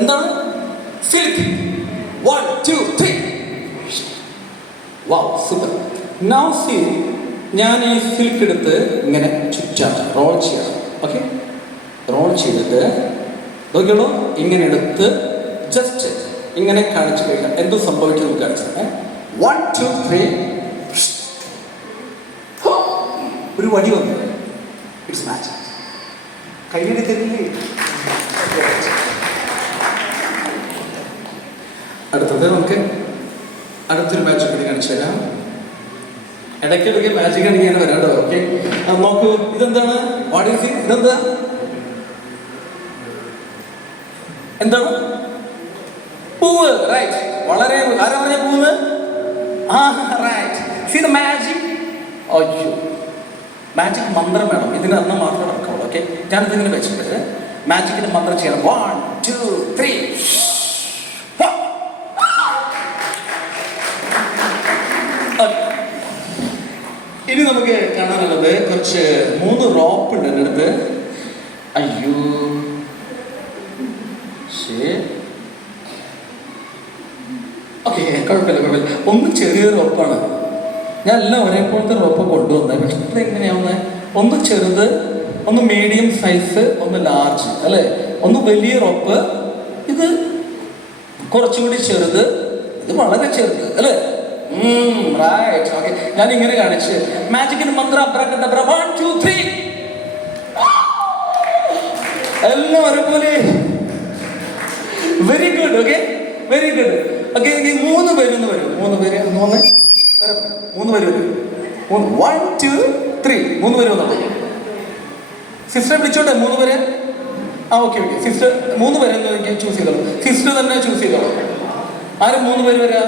എന്താണ്? സിൽക്ക്. 1 2 3. വാവ്, super. Now see, ഞാൻ ഈ സിൽക്ക് എടുത്ത് ഇങ്ങനെ ചുറ്റാണ്, റോൾ ചെയ്യണം. ഓക്കെ, റോൾ ചെയ്തിട്ട് നോക്കിയോളൂ, ഇങ്ങനെ എടുത്ത് ജസ്റ്റ് ഇങ്ങനെ കാണിച്ചു കഴിഞ്ഞാൽ എന്ത് സംഭവിക്കും നമുക്ക് കാണിച്ചത്. 1 2 3. ഒരു വടി വന്നു. It's magic. കയ്യടി തരില്ലേ? അടുത്തത് നമുക്ക് അടുത്തൊരു മാജിക് കൂടി കാണിച്ചു തരാം. ഇടയ്ക്കിടയ്ക്ക് മാജിക് അടിക്കാൻ വരാട്ടോ. ഓക്കെ, നോക്കൂ, ഇതെന്താണ്? What is it? ഇതെന്താ? എന്താണ്? പൂവ്. റൈറ്റ്, വളരെ. ആരാ പറഞ്ഞ പൂവ്? റൈറ്റ്. See the magic. അയ്യോ, മാജിക് മന്ത്രം വേണം, ഇതിന് അന്ന് മാത്രമേ നടക്കുള്ളൂ. ഓക്കെ, ഞാനിതിങ്ങനെ വെച്ചിട്ട് മാജിക്കിന് മന്ത്രം ചെയ്യണം. 1 2 3. ഇനി നമുക്ക് കാണാനുള്ളത് കുറച്ച് 3 റോപ്പ് ഉണ്ട് എൻ്റെ അടുത്ത്. അയ്യോ, ഓക്കെ, കുഴപ്പമില്ല. ഒന്ന് ചെറിയൊരു റോപ്പാണ്. ഞാൻ എല്ലാം ഒരേപോലത്തെ റോപ്പ് കൊണ്ടുവന്നത്. പക്ഷെ ഇത് എങ്ങനെയാവുന്നത്? ഒന്ന് ചെറുത്, ഒന്ന് മീഡിയം സൈസ്, ഒന്ന് ലാർജ്, അല്ലേ? ഒന്ന് വലിയ റോപ്പ്, ഇത് കുറച്ചുകൂടി ചെറുത്, ഇത് വളരെ ചെറുത്, അല്ലേ? റൈറ്റ്. ഓക്കെ, ഞാൻ ഇങ്ങനെ കാണിച്ച് മാജിക്കിന് മന്ത്രം അബ്രാക്കഡബ്ര 1 2 3. എല്ലാം ഒരേപോലെ. Very good. Okay, very good. Okay, 3 പേരൊന്ന് വരും. 3 പേര് ഒന്ന് 3 പേര് വരും. 1 2 3. 3 പേര് വന്നോളൂ. സിസ്റ്ററെ വിളിച്ചോട്ടെ? 3 പേര്. ഓക്കെ, സിസ്റ്റർ 3 പേരെ ചൂസ് ചെയ്തോളൂ. സിസ്റ്റർ തന്നെ ചൂസ് ചെയ്തോളൂ. ആരും 3 പേര് വരാ?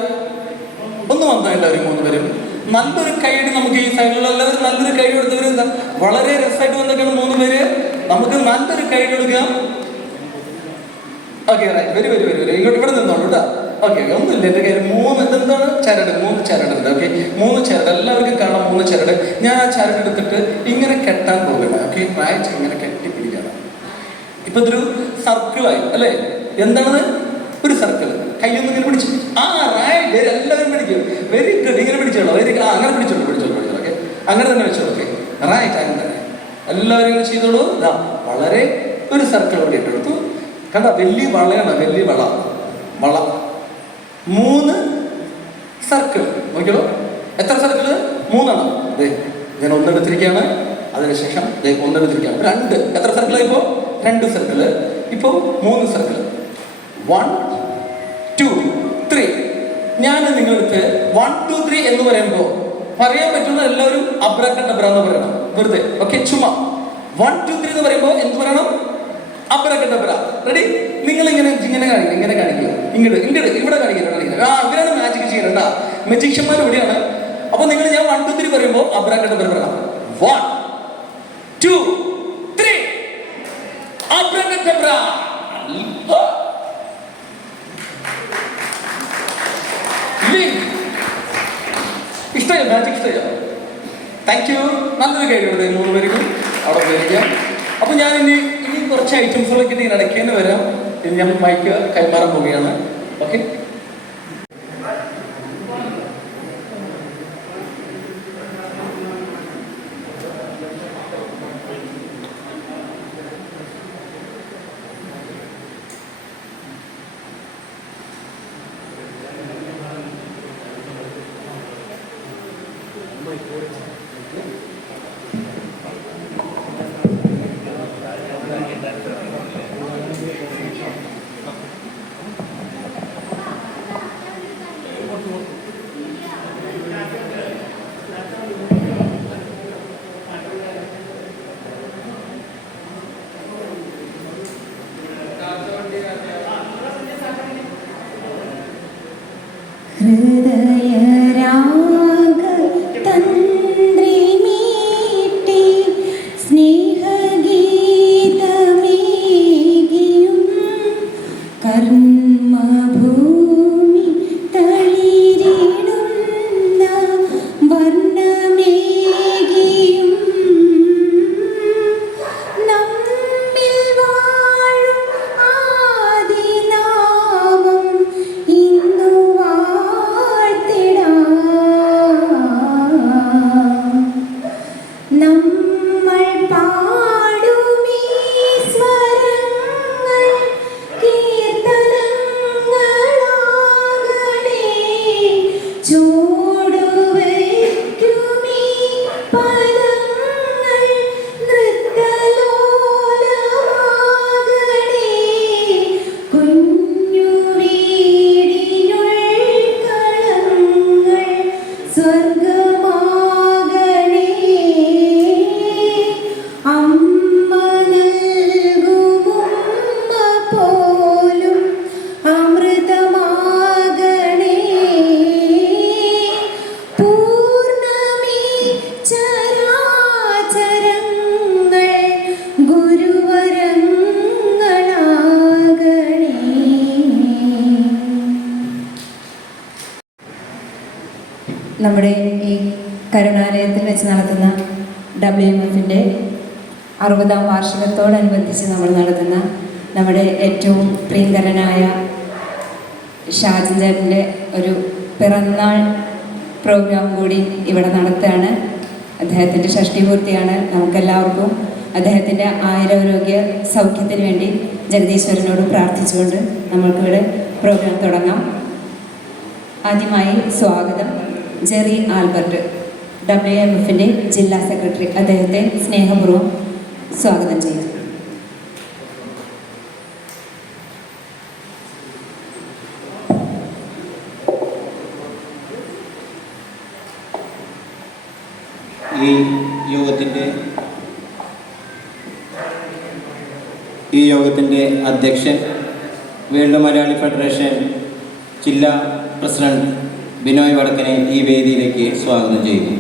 ഒന്ന് വന്നോ എല്ലാവരും? 3 പേരും. നല്ലൊരു കൈയടി നമുക്ക് ഈ സൈഡിലുള്ള എല്ലാവരും നല്ലൊരു കൈ കൊടുത്തവർ. എന്താ, വളരെ രസമായിട്ട് വന്നൊക്കെയാണ് 3 പേര്. നമുക്ക് നല്ലൊരു കൈ കൊടുക്കാം. Okay, right. Very very very very. ഇങ്ങോട്ട് ഇവിടെ നിന്നോളൂ കേട്ടോ. ഓക്കെ, ഒന്നുമില്ല എൻ്റെ കയ്യിൽ 3 എന്താണ് ചരട്, 3 ചരടുണ്ട്. ഓക്കെ, 3 ചരട് എല്ലാവർക്കും കാണാം. 3 ചരട്. ഞാൻ ആ ചരട് എടുത്തിട്ട് ഇങ്ങനെ കെട്ടാൻ പോകണം. Okay, right. ഇങ്ങനെ കെട്ടിപ്പിടിക്കണം. ഇപ്പൊ ഇതൊരു സർക്കിളായി, അല്ലേ? എന്താണത്? ഒരു സർക്കിൾ. കൈയൊന്നും ഇങ്ങനെ പിടിച്ചു. റൈറ്റ്. എല്ലാവരും പിടിക്കും. Very good. ഇങ്ങനെ പിടിച്ചോളൂ. അങ്ങനെ പിടിച്ചോളൂ. ഓക്കെ, അങ്ങനെ തന്നെ വെച്ചോളൂ. Okay, right. അങ്ങനെ തന്നെ എല്ലാവരും ഇങ്ങനെ ചെയ്തോളൂ. ഇതാ, വളരെ ഒരു സർക്കിൾ കൂടി ഇട്ടെടുത്തു. കണ്ട, വലിയ വളയാണ്, വലിയ വള. 3 സർക്കിൾ. നോക്കിയോളൂ, എത്ര സർക്കിള്? 3 എണ്ണം. ഞാൻ ഒന്നെടുത്തിരിക്കുകയാണ്. അതിനുശേഷം ഒന്നെടുത്തിരിക്കുകയാണ്. 2. എത്ര സർക്കിളാണ് ഇപ്പോൾ? 2 സർക്കിള്. ഇപ്പോൾ 3 സർക്കിള്. 1 2 3. ഞാൻ നിങ്ങളടുത്ത് 1 2 3 എന്ന് പറയുമ്പോൾ പറയാൻ പറ്റുന്ന എല്ലാവരും അബ്രാക്കഡബ്ര എന്ന് പറയണം. വെറുതെ. ഓക്കെ, ചുമ്മാ 1 2 3 എന്ന് പറയുമ്പോൾ എന്ത് പറയണം? അബ്രാക്കഡബ്ര. റെഡി? നിങ്ങൾ ഇങ്ങനെ കാണിക്കുക. ഇങ്ങനെ കാണിക്കുക. ഇങ്ങോട്ട് ഇവിടെ കാണിക്കുക. ഇവരാണ് മാജിക് ചെയ്യണ്ട. മജീഷ്യന്മാർ ഇവിടെയാണ്. അപ്പൊ നിങ്ങൾ ഞാൻ 1 2 3 പറയുമ്പോൾ അബ്രാക്കഡബ്ര പറയണം. 1 2 3. അബ്രാക്കഡബ്ര. ഇഷ്ടമായി? മാജിക് ഇഷ്ടമായോ? Thank you. നല്ലൊരു കഴിവുണ്ട് 3 പേർക്കും അവിടെ വരിക്കാം. അപ്പൊ ഞാൻ ഇനി കുറച്ച് ഐറ്റംസുകളൊക്കെ ഇനി ഇടയ്ക്ക് വരാം. ഇനി ഞാൻ മൈക്ക് കൈമാറാൻ പോവുകയാണ്. ഓക്കെ, ഹൃദയരാഗ തന്ത്രി മീട്ടി സ്നേഹഗീതമേകിയും കർമ്മഭൂമി തളിരിടുന്ന വർണ്ണമേകിയും നമ്മിൽ വാഴും ആദിനാമം ഇന്നു വാഴ്ത്തിടാം. നമ്മൾ പാടുമീ സ്വരങ്ങൾ കീർത്തനങ്ങളാകണേ. ചൂടുവയ്ക്കുമീ പദങ്ങൾ നൃത്തലോലമാകണേ. കുഞ്ഞു വീടിനുൾക്കളങ്ങൾ സ്വർഗമാകണേ. അമ്മ നൽകുമുമ്മ പോലും അമൃതമാകണേ. പൂർണ്ണമീ ചരാചരങ്ങൾ ഗുരുവരങ്ങളാകണേ. നമ്മുടെ ഈ കരുണാലയത്തിൽ വെച്ച് നടത്തുന്ന WMF-ൻ്റെ 60ാം വാർഷികത്തോടനുബന്ധിച്ച് നമ്മൾ നടത്തുന്ന നമ്മുടെ ഏറ്റവും പ്രിയങ്കരനായ ഷാജൻ ചേട്ടൻ്റെ ഒരു പിറന്നാൾ പ്രോഗ്രാം കൂടി ഇവിടെ നടത്തുകയാണ്. അദ്ദേഹത്തിൻ്റെ ഷഷ്ടിപൂർത്തിയാണ്. നമുക്കെല്ലാവർക്കും അദ്ദേഹത്തിൻ്റെ ആയുരാരോഗ്യ സൗഖ്യത്തിന് വേണ്ടി ജഗദീശ്വരനോട് പ്രാർത്ഥിച്ചുകൊണ്ട് നമ്മൾക്കിവിടെ പ്രോഗ്രാം തുടങ്ങാം. ആദ്യമായി സ്വാഗതം ജെറി ആൽബർട്ട്, WMF-ൻ്റെ ജില്ലാ സെക്രട്ടറി. അദ്ദേഹത്തെ സ്നേഹപൂർവ്വം സ്വാഗതം ചെയ്യുന്നു. ഈ യോഗത്തിൻ്റെ അധ്യക്ഷൻ വേൾഡ് മലയാളി ഫെഡറേഷൻ ജില്ലാ പ്രസിഡന്റ് ബിനോയ് വടക്കനെ ഈ വേദിയിലേക്ക് സ്വാഗതം ചെയ്യുന്നു.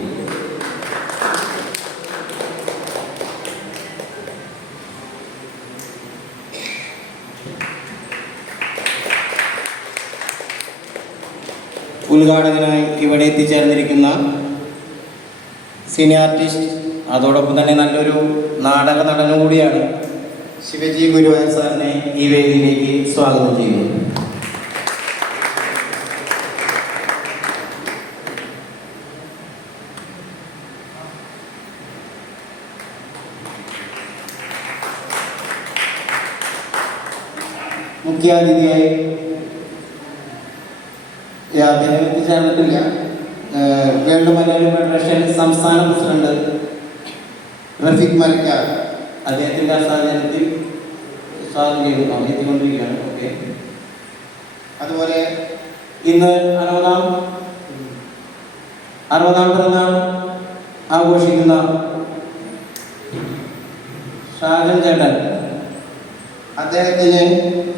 ഉദ്ഘാടകനായി ഇവിടെ എത്തിച്ചേർന്നിരിക്കുന്ന സീനിയർ ആർട്ടിസ്റ്റ്, അതോടൊപ്പം തന്നെ നല്ലൊരു നാടക നടനും കൂടിയാണ് ശിവജി ഗുരുവായൂർ സാറിനെ ഈ വേദിയിലേക്ക് സ്വാഗതം ചെയ്യുന്നു. മുഖ്യാതിഥിയായി അദ്ദേഹം എത്തിച്ചേർന്നിട്ടില്ല. വേൾഡ് മലയാളി ഫെഡറേഷൻ സംസ്ഥാന പ്രസിഡന്റ് റഫീഖ് മരക്കാർ അദ്ദേഹത്തിൻ്റെ സാഹചര്യത്തിൽ സ്വാഗതം ചെയ്തു എത്തിക്കൊണ്ടിരിക്കുകയാണ്. ഓക്കെ. അതുപോലെ ഇന്ന് 60ാം പിറന്നാൾ ആഘോഷിക്കുന്ന ഷാജൻ ചേട്ടൻ, അദ്ദേഹത്തിന്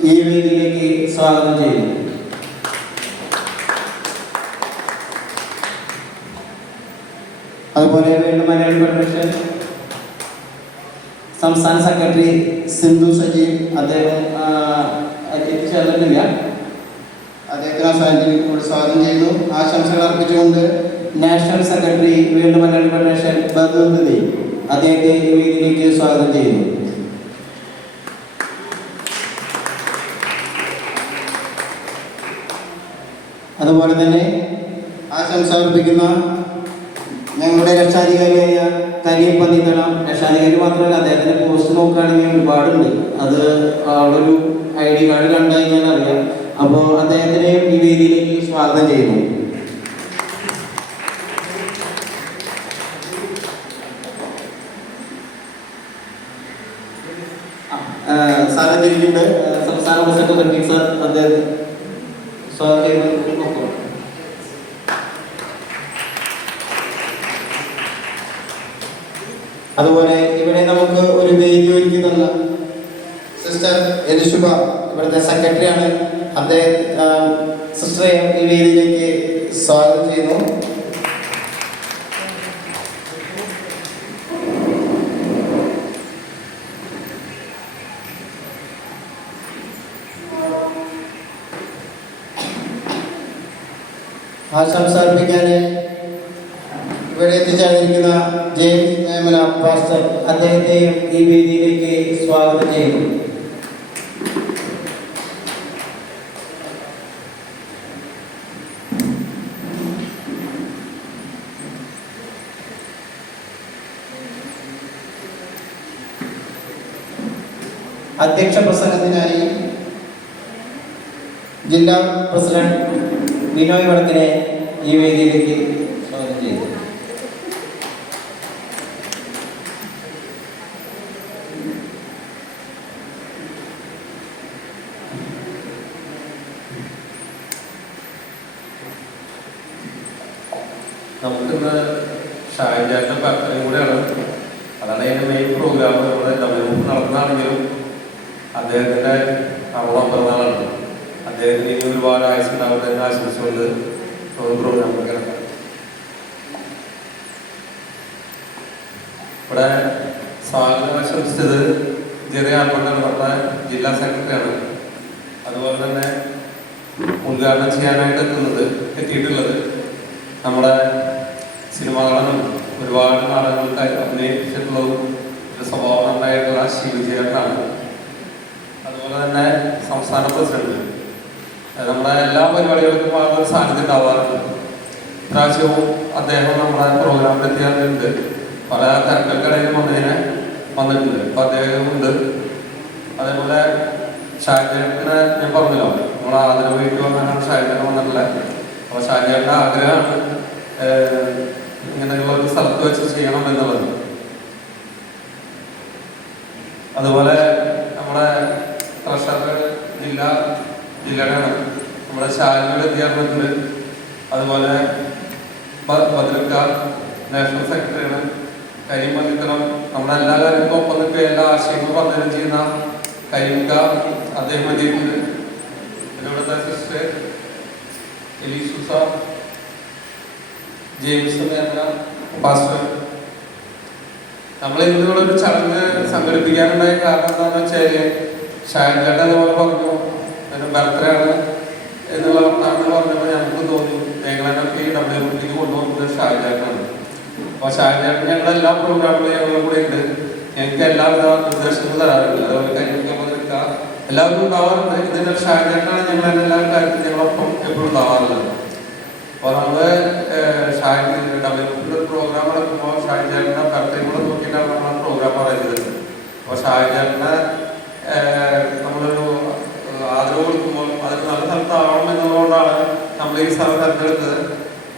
ഈ വേദിയിലേക്ക് സ്വാഗതം ചെയ്യുന്നു. അതുപോലെ വേൾഡ് മലയാളി ഫെഡറേഷൻ സംസ്ഥാന സെക്രട്ടറി സിന്ധു സജീവ്, അദ്ദേഹം എത്തിച്ചേർന്നിട്ടില്ല. അദ്ദേഹത്തിന് സാന്നിധ്യത്തിൽ സ്വാഗതം ചെയ്യുന്നു. ആശംസകൾ അർപ്പിച്ചുകൊണ്ട് national secretary world Malayali federation Baduddin, അദ്ദേഹത്തെ ഈ വേദിയിലേക്ക് സ്വാഗതം ചെയ്യുന്നു. അതുപോലെ തന്നെ ആശംസ അർപ്പിക്കുന്ന ഞങ്ങളുടെ രക്ഷാധികാരിയായ കരീം പന്നിത്തളം, രക്ഷാധികാരി മാത്രമല്ല അദ്ദേഹത്തിൻ്റെ പോസ്റ്റ് നോക്കുകയാണെങ്കിൽ ഒരുപാടുണ്ട്. അത് അവിടെ ഒരു ID കാർഡ് കണ്ടു കഴിഞ്ഞാൽ അറിയാം. അപ്പോൾ അദ്ദേഹത്തിനെയും ഈ വേദിയിലേക്ക് സ്വാഗതം ചെയ്യുന്നു. സാറ് തിരിക്കുന്നുണ്ട്. സംസ്ഥാന പ്രസിഡന്റ് റഫീഖ് സാർ അദ്ദേഹം സ്വാഗതം ചെയ്യുന്നു. അതുപോലെ ഇവിടെ നമുക്ക് ഒരു വേദി ഒരുക്കി തന്ന സിസ്റ്റർ എലിശുബ ഇവിടുത്തെ സെക്രട്ടറിയാണ്. അദ്ദേഹം സിസ്റ്ററെ ഈ വേദിയിലേക്ക് ആശംസ അർപ്പിക്കാൻ ഇവിടെ എത്തിച്ചേർന്നിരിക്കുന്ന ജെയിംസ് നേമല പാസ്റ്റർ അദ്ദേഹത്തെയും ഈ വേദിയിലേക്ക് സ്വാഗതം ചെയ്യുന്നു. അധ്യക്ഷ പ്രസംഗത്തിനായി ജില്ലാ പ്രസിഡന്റ് ബിനോയ് വടക്കിനെ ഈ വേദിയിലേക്ക് സ്വാഗതം ചെയ്യുന്നു. നമുക്കിന്ന് ഷാജാന്റെ ബർത്ത്ഡേ കൂടെയാണ്. അതാണ് അതിൻ്റെ മെയിൻ പ്രോഗ്രാം. നമ്മുടെ ഡബ്ല്യു നടന്നതാണെങ്കിലും അദ്ദേഹത്തിൻ്റെ 60-ാം പിറന്നാളാണ്. അദ്ദേഹത്തിന് ഇനി ഒരുപാട് ആയുസ്സുണ്ടാവട്ടെ എന്ന് ആശംസിച്ചുകൊണ്ട് പ്രോഗ്രാം കിടക്കാം. ഇവിടെ സ്വാഗതം ആശംസിച്ചത് ചെറിയ ആൽബർട്ടാണ്, നമ്മുടെ ജില്ലാ സെക്രട്ടറിയാണ്. അതുപോലെ തന്നെ ഉദ്ഘാടനം ചെയ്യാനായിട്ട് എത്തിയിട്ടുള്ളത് നമ്മുടെ സിനിമകളും ഒരുപാട് നാടകങ്ങൾക്ക് അഭിനയിച്ചിട്ടുള്ളതും സ്വഭാവം ഉണ്ടായിട്ടുള്ള ശിവജേട്ടനാണ്. അതുപോലെ തന്നെ സംസ്ഥാന പ്രസിഡന്റ് നമ്മുടെ എല്ലാ പരിപാടികൾക്കും ഒരു സാന്നിധ്യം ഉണ്ടാവാറുണ്ട്. ഇപ്രാവശ്യവും അദ്ദേഹം നമ്മുടെ പ്രോഗ്രാമിൽ എത്തിയാറുണ്ട്. പല തിരക്കൾക്കിടയിൽ വന്നിട്ടുണ്ട്. അപ്പം അദ്ദേഹമുണ്ട്. അതേപോലെ ഷാജേട്ടനെ ഞാൻ പറഞ്ഞല്ലോ, നമ്മൾ ആദരവ് വീട്ടിൽ വന്നാണ് ഷാജേട്ടൻ വന്നിട്ടുള്ളത്. അപ്പോൾ ഷാജേട്ടൻ്റെ ആഗ്രഹമാണ് ഇങ്ങനെയുള്ള ഒരു സ്ഥലത്ത് വെച്ച് ചെയ്യണം എന്നുള്ളത്. അതുപോലെ നമ്മുടെ ട്രഷറർ ജില്ലയുടെയാണ് നമ്മുടെ ശാലകൾ എത്തിയാറുണ്ട്. അതുപോലെ ഭദ്രക്ക നാഷണൽ സെക്രട്ടറിയാണ്. കരീം പന്നിത്തരം നമ്മുടെ എല്ലാ കാര്യങ്ങൾക്കും ഒപ്പം നിൽക്കുക, എല്ലാ ആശയങ്ങളും പന്തനം ചെയ്യുന്ന കരീംക അദ്ദേഹം എത്തിയിട്ടുണ്ട്. ഇവിടുത്തെ സിസ്റ്റർ എലീസൂസ, ജെയിംസ് നേമല പാസ്റ്റർ. നമ്മൾ ഇന്നിവിടെ ഒരു ചടങ്ങ് സംഘടിപ്പിക്കാനുണ്ടായ കാരണം എന്താണെന്ന് വെച്ചാൽ ഷാജേട്ടൻ അതുപോലെ പറഞ്ഞു ഒരു ബർത്ത്ഡേ ആണ് എന്നുള്ള വർത്തമാനം പറഞ്ഞപ്പോൾ ഞങ്ങൾക്ക് തോന്നി ഞങ്ങളെന്നൊക്കെ ഈ ഡബ്ല്യു കൊണ്ടുപോകുന്നത് ഷാജേട്ടനാണ്. അപ്പോൾ ഷാജേട്ടൻ ഞങ്ങളുടെ എല്ലാ പ്രോഗ്രാമുകളും ഞങ്ങളുടെ കൂടെ ഉണ്ട്. ഞങ്ങൾക്ക് എല്ലാവിധ നിർദ്ദേശങ്ങളും തരാറുണ്ട്. അതുപോലെ കരിമിക്കാൻ നിൽക്കുക എല്ലാവരും ഉണ്ടാവാറുണ്ട്. ഇതിൻ്റെ ഷാജേട്ടനാണ് ഞങ്ങൾ എല്ലാ കാര്യത്തിലും ഞങ്ങളൊപ്പം എപ്പോഴും ഉണ്ടാവാറുള്ളത്. അപ്പോൾ നമ്മൾ ഡബ്ല്യു പ്രോഗ്രാം നടക്കുമ്പോൾ ഷാജേട്ടൻ്റെ ബർത്ത്ഡേ കൂടെ നോക്കിയിട്ടാണ് നമ്മൾ പ്രോഗ്രാം പറയുന്നത്. അപ്പോൾ ഷാജേട്ടനെ നമ്മളൊരു ആദരവ് കൊടുക്കുമ്പോൾ അതൊരു നല്ല സ്ഥലത്താവണം എന്നുള്ളതുകൊണ്ടാണ് നമ്മൾ ഈ സ്ഥലം തിരഞ്ഞെടുത്തത്.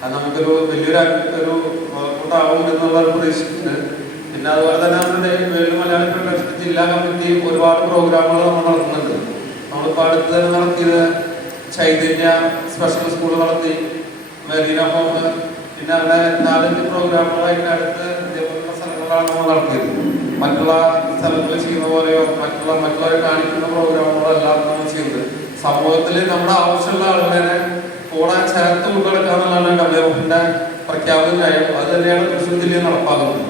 അത് നമുക്കൊരു വലിയൊരു വർക്കൗട്ടാവും എന്നുള്ളത് പ്രതീക്ഷിച്ചിട്ടുണ്ട്. പിന്നെ അതുപോലെ തന്നെ നമ്മുടെ വേൾഡ് മലയാളി ഫെഡറേഷൻ ജില്ലാ കമ്മിറ്റി ഒരുപാട് പ്രോഗ്രാമുകൾ നമ്മൾ നടത്തുന്നുണ്ട്. നമ്മളിപ്പോൾ അടുത്ത് തന്നെ നടത്തിയത് ചൈതന്യ സ്പെഷ്യൽ സ്കൂൾ നടത്തി, മെറീന ഹോം, പിന്നെ അവിടെ 4-5 പ്രോഗ്രാമുകളായിട്ട് അടുത്ത് ഇതേപോലുള്ള സ്ഥലങ്ങളാണ് നമ്മൾ നടത്തിയത്. മറ്റുള്ള സ്ഥലങ്ങളിൽ ചെയ്യുന്ന പോലെയോ മറ്റുള്ളവരെ കാണിക്കുന്ന പ്രോഗ്രാമുകളോ എല്ലാം നമ്മൾ ചെയ്യുന്നത്. സമൂഹത്തിൽ നമ്മുടെ ആവശ്യമുള്ള ആളുകളെ കൂടെ ചേർത്ത് കൊണ്ടുനടക്കുക എന്നുള്ളതാണ് ഡബ്ല്യുഎഫിന്റെ പ്രഖ്യാപന നയം. അത് തന്നെയാണ് തൃശ്ശൂർ ജില്ലയിൽ നടപ്പാക്കുന്നത്.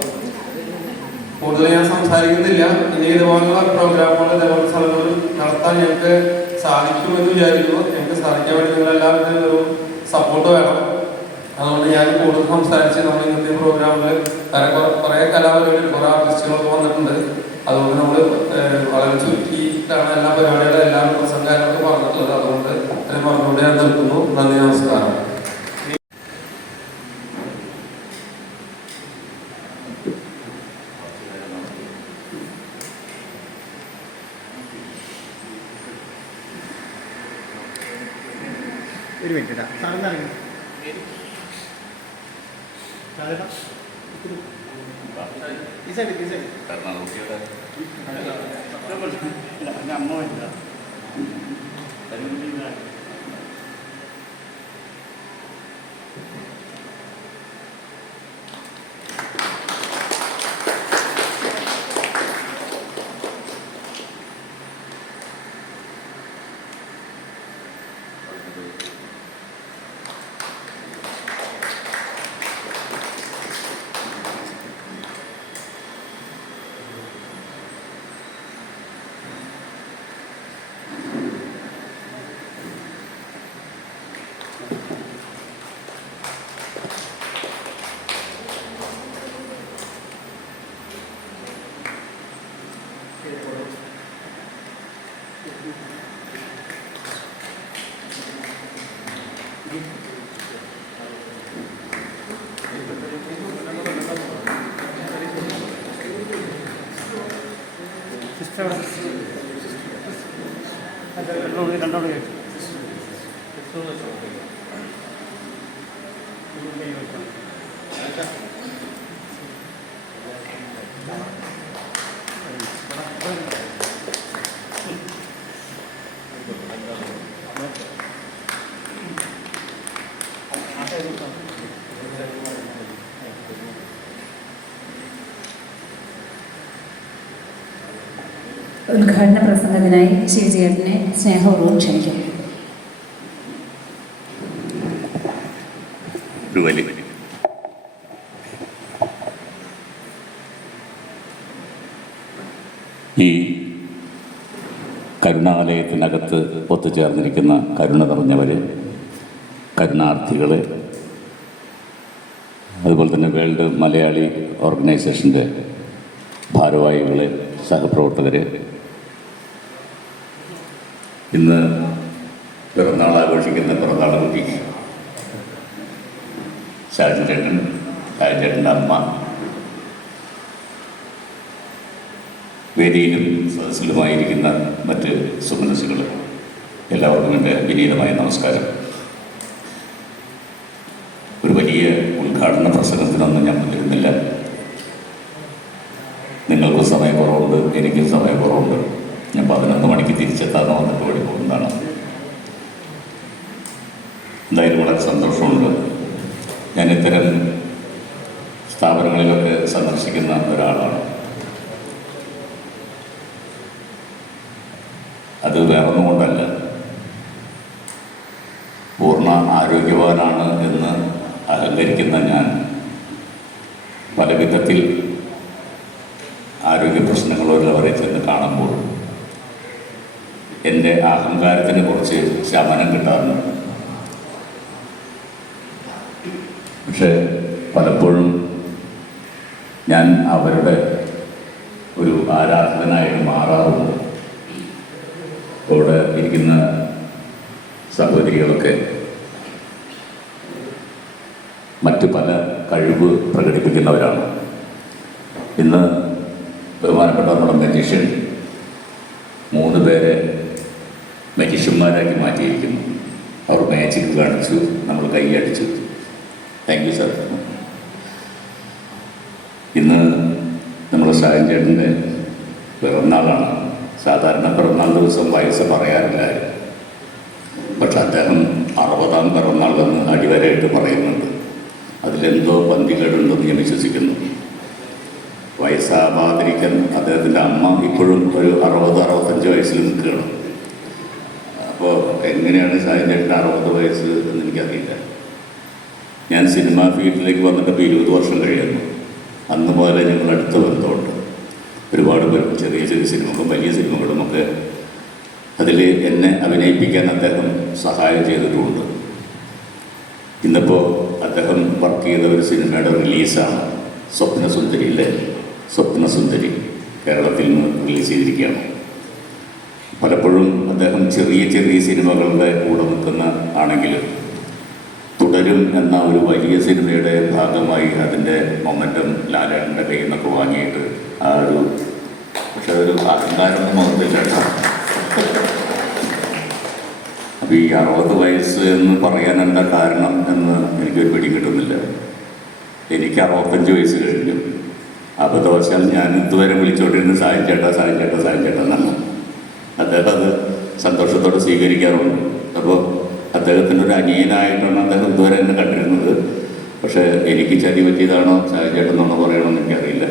കൂടുതൽ ഞാൻ സംസാരിക്കുന്നില്ല. ഇനി ഇതുപോലുള്ള പ്രോഗ്രാമുകൾ ഇതേപോലെ സ്ഥലങ്ങളിൽ നടത്താൻ ഞങ്ങൾക്ക് സാധിക്കുമെന്ന് വിചാരിക്കുന്നു. ഞങ്ങൾക്ക് സാധിക്കാൻ വേണ്ടി നിങ്ങളെല്ലാവരും ഒരു സപ്പോർട്ട് വേണം. അതുകൊണ്ട് ഞാൻ കൂടുതൽ സംസാരിച്ച് നമ്മൾ ഇന്നത്തെ പ്രോഗ്രാമിൽ കുറേ കലാപരിപാടികൾ, കുറേ ആർട്ടിസ്റ്റുകളൊക്കെ വന്നിട്ടുണ്ട്. അതുകൊണ്ട് നമ്മൾ വളരെ ചുരുക്കിയിട്ടാണ് എല്ലാ പരിപാടികളും എല്ലാവരും പ്രസംഗങ്ങളൊക്കെ പറഞ്ഞിട്ടുള്ളത്. അതുകൊണ്ട് അത്രയും പറഞ്ഞുകൊണ്ട് ഞാൻ നിർത്തുന്നു. നന്ദി, നമസ്കാരം. ഒരു മിനിറ്റ് സാറിന് ഈ സൈഡ് അമ്മ സിസ്റ്റർ രണ്ടോട് കേട്ടു. ഉദ്ഘാടന പ്രസംഗത്തിനായി ശിവചേട്ടനെ സ്നേഹപൂർവ്വം ക്ഷണിക്കും. ഈ കരുണാലയത്തിനകത്ത് ഒത്തുചേർന്നിരിക്കുന്ന കരുണ നിറഞ്ഞവർ, കരുണാർത്ഥികൾ, അതുപോലെ തന്നെ വേൾഡ് മലയാളി ഓർഗനൈസേഷൻ്റെ ഭാരവാഹികൾ, സഹപ്രവർത്തകർ, ഇന്ന് പിറന്നാൾ ആഘോഷിക്കുന്ന പിറന്നാൾ കുട്ടി ഷാജി ചേട്ടൻ, ഷാജി ചേട്ടൻ്റെ അമ്മ, വേദിയിലും സദസ്സിലുമായിരിക്കുന്ന മറ്റ് സുമനസ്സുകൾ, എല്ലാവർക്കും എൻ്റെ വിനീതമായ നമസ്കാരം. ഒരു വലിയ ഉദ്ഘാടന പ്രസംഗത്തിനൊന്നും ഞാൻ മുതിരുന്നില്ല. നിങ്ങൾക്കും സമയക്കുറവുണ്ട്, എനിക്കും സമയക്കുറവുണ്ട്. ഞാൻ 11 മണിക്ക് തിരിച്ചെത്താതെ വന്നിട്ട് ഓടി പോകുന്നതാണ്. എന്തായാലും വളരെ സന്തോഷമുണ്ട്. ഞാൻ ഇത്തരം സ്ഥാപനങ്ങളിലൊക്കെ സന്ദർശിക്കുന്ന ഒരാളാണ്. അത് വേറൊന്നും കൊണ്ടല്ല, പൂർണ്ണ ആരോഗ്യവാനാണ് എന്ന് അഹങ്കരിക്കുന്ന ഞാൻ പല വിധത്തിൽ ആരോഗ്യ പ്രശ്നങ്ങളുള്ളവരെ ചെന്ന് കാണുമ്പോൾ എൻ്റെ അഹങ്കാരത്തിന് കുറച്ച് ശമനം കിട്ടാറുണ്ട്. പക്ഷേ പലപ്പോഴും ഞാൻ അവരുടെ ഒരു ആരാധകനായിട്ട് മാറാറുണ്ട്. ഇവിടെ ഇരിക്കുന്ന സഹോദരികളൊക്കെ മറ്റ് പല കഴിവ് പ്രകടിപ്പിക്കുന്നവരാണ്. ഇന്ന് ബഹുമാനപ്പെട്ട നമ്മുടെ മജീഷ്യൻ 3 പേരെ മജീഷ്യന്മാരാക്കി മാറ്റിയിരിക്കുന്നു. അവർ മാജിക് കാണിച്ചു, നമ്മൾ കൈയടിച്ചു. Thank you sir. ഇന്ന് നമ്മുടെ ഷാജൻ ചേട്ടൻ്റെ പിറന്നാളാണ്. സാധാരണ പിറന്നാൾ ദിവസം വയസ്സ് പറയാറില്ല, പക്ഷെ അദ്ദേഹം 60ാം പിറന്നാളെന്ന് അടിവരയിട്ട് പറയുന്നുണ്ട്. അതിലെന്തോ പന്തികേടുണ്ടെന്ന് ഞാൻ വിശ്വസിക്കുന്നു. വയസ്സാവാതിരിക്കാൻ അദ്ദേഹത്തിൻ്റെ അമ്മ ഇപ്പോഴും ഒരു 60-65 വയസ്സിൽ നിൽക്കുകയാണ്. അപ്പോൾ എങ്ങനെയാണ് ഷാജൻ ചേട്ടൻ്റെ 60 വയസ്സ് എന്ന് എനിക്കറിയില്ല. ഞാൻ സിനിമാ ഫീൽഡിലേക്ക് വന്നിട്ട് ഇപ്പോൾ 20 വർഷം കഴിയുന്നു. അന്ന് പോലെ ഞങ്ങൾ അടുത്ത ബന്ധമുണ്ട്. ഒരുപാട് പേർക്ക് ചെറിയ ചെറിയ സിനിമകളും വലിയ സിനിമകളുമൊക്കെ അതിൽ എന്നെ അഭിനയിപ്പിക്കാൻ അദ്ദേഹം സഹായം ചെയ്തിട്ടുമുണ്ട്. ഇന്നിപ്പോൾ അദ്ദേഹം വർക്ക് ചെയ്ത ഒരു സിനിമയുടെ റിലീസാണ് സ്വപ്നസുന്ദരിയിലെ സ്വപ്നസുന്ദരി കേരളത്തിൽ നിന്ന് റിലീസ് ചെയ്തിരിക്കുകയാണ്. പലപ്പോഴും അദ്ദേഹം ചെറിയ ചെറിയ സിനിമകളുടെ കൂടെ നിൽക്കുന്ന ആണെങ്കിലും തുടരും എന്ന ഒരു വലിയ സിനിമയുടെ ഭാഗമായി അതിൻ്റെ മൊമെൻറ്റം ലാലേട്ടൻ്റെ കയ്യിൽ നിന്നൊക്കെ വാങ്ങിയിട്ട് ആ ഒരു, പക്ഷെ അതൊരു അഹങ്കാരമൊന്നും മുഖത്തില്ല. അപ്പോൾ ഈ 60 വയസ്സ് എന്ന് പറയാൻ എന്താ കാരണം എന്ന് എനിക്കൊരു പിടി കിട്ടുന്നില്ല. എനിക്ക് 65 വയസ്സ് കഴിഞ്ഞു. അബദ്ധവശാൽ ഞാൻ ഇതുവരെ വിളിച്ചോണ്ടിരുന്ന സായൻ ചേട്ടാ സായൻ ചേട്ടാ സായൻ ചേട്ടാ എന്നാണ്. അദ്ദേഹം അത് സന്തോഷത്തോടെ സ്വീകരിക്കാറുണ്ട്. അപ്പോൾ അദ്ദേഹത്തിൻ്റെ ഒരു അനിയനായിട്ടാണ് അദ്ദേഹം ഇതുവരെ എന്നെ കണ്ടിരുന്നത്. പക്ഷേ എനിക്ക് ചതി പറ്റിയതാണോ സായൻ ചേട്ടനെന്നാണോ പറയണമെന്ന് എനിക്കറിയില്ല.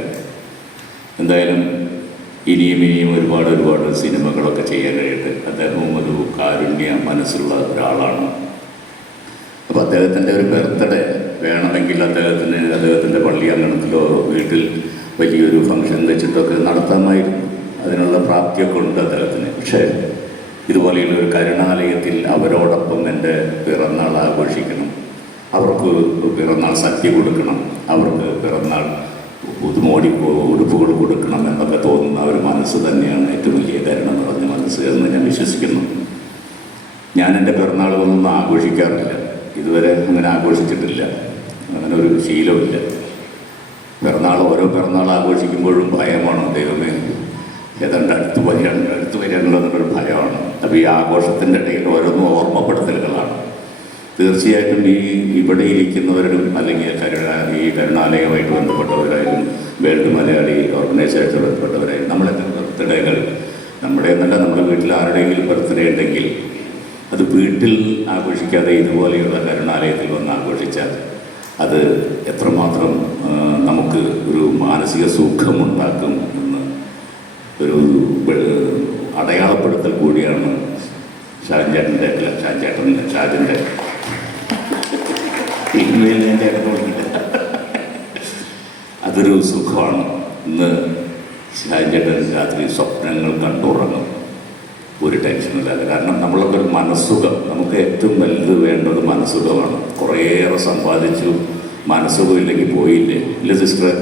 എന്തായാലും ഇനിയും ഒരുപാട് സിനിമകളൊക്കെ ചെയ്യാൻ കഴിയട്ടെ. അദ്ദേഹവും ഒരു കാരുണ്യ മനസ്സുള്ള ഒരാളാണ്. അപ്പോൾ അദ്ദേഹത്തിൻ്റെ ഒരു ബർത്ത്ഡേ വേണമെങ്കിൽ അദ്ദേഹത്തിൻ്റെ പള്ളി അങ്കണത്തിലോ വീട്ടിൽ വലിയൊരു ഫംഗ്ഷൻ വെച്ചിട്ടൊക്കെ നടത്താമായിരുന്നു. അതിനുള്ള പ്രാപ്തിയൊക്കെ ഉണ്ട് അദ്ദേഹത്തിന്. പക്ഷേ ഇതുപോലെയുള്ള ഒരു കരുണാലയത്തിൽ അവരോടൊപ്പം എൻ്റെ പിറന്നാൾ ആഘോഷിക്കണം, അവർക്ക് പിറന്നാൾ സദ്യ കൊടുക്കണം, അവർക്ക് പിറന്നാൾ പുതുമോടി ഉടുപ്പുകൾ കൊടുക്കണം എന്നൊക്കെ തോന്നുന്ന ഒരു മനസ്സ് തന്നെയാണ് ഏറ്റവും വലിയ കരുണ നിറഞ്ഞ മനസ്സ് എന്ന് ഞാൻ വിശ്വസിക്കുന്നു. ഞാൻ എൻ്റെ പിറന്നാളുകളൊന്നും ആഘോഷിക്കാറില്ല, ഇതുവരെ അങ്ങനെ ആഘോഷിച്ചിട്ടില്ല, അങ്ങനെ ഒരു ശീലമില്ല. ഓരോ പിറന്നാൾ ആഘോഷിക്കുമ്പോഴും ഭയമാണ്, ദൈവമേ ഏതാണ്ട് അടുത്ത് വരികയാണല്ലോ എന്നൊരു ഭയമാണ്. അപ്പോൾ ഈ ആഘോഷത്തിൻ്റെ ഇടയിൽ ഓരോന്നും ഓർമ്മപ്പെടുത്തലുകളാണ്. തീർച്ചയായിട്ടും ഇവിടെ ഇരിക്കുന്നവരും അല്ലെങ്കിൽ ഈ കരുണാലയവുമായിട്ട് ബന്ധപ്പെട്ടവരായാലും വേൾഡ് മലയാളി ഓർഗനൈസേഷനുമായിട്ട് ബന്ധപ്പെട്ടവരായാലും നമ്മളൊക്കെ ബർത്ത്ഡേകൾ നമ്മുടെ എന്നല്ല, നമ്മുടെ വീട്ടിൽ ആരുടെയെങ്കിലും ബർത്ത്ഡേ ഉണ്ടെങ്കിൽ അത് വീട്ടിൽ ആഘോഷിക്കാതെ ഇതുപോലെയുള്ള കരുണാലയത്തിൽ വന്ന് ആഘോഷിച്ചാൽ അത് എത്രമാത്രം നമുക്ക് ഒരു മാനസിക സുഖമുണ്ടാക്കും എന്ന് ഒരു അടയാളപ്പെടുത്തൽ കൂടിയാണ് ഷാജിൻ്റെ ഇനിമേൽ ഞാൻ ചേട്ടൻ നോക്കില്ല. അതൊരു സുഖമാണ്. ഇന്ന് ഷാജിൻ രാത്രി സ്വപ്നങ്ങൾ കണ്ടുറങ്ങും, ഒരു ടെൻഷനില്ലാതെ. കാരണം നമ്മളൊക്കെ ഒരു മനസ്സുഖം, നമുക്ക് ഏറ്റവും വലുത് വേണ്ടത് മനസ്സുഖമാണ്. കുറേയേറെ സമ്പാദിച്ചു, മനസ്സുഖം ഇല്ലെങ്കിൽ പോയില്ലേ, ഇല്ല സിസ്റ്റർ?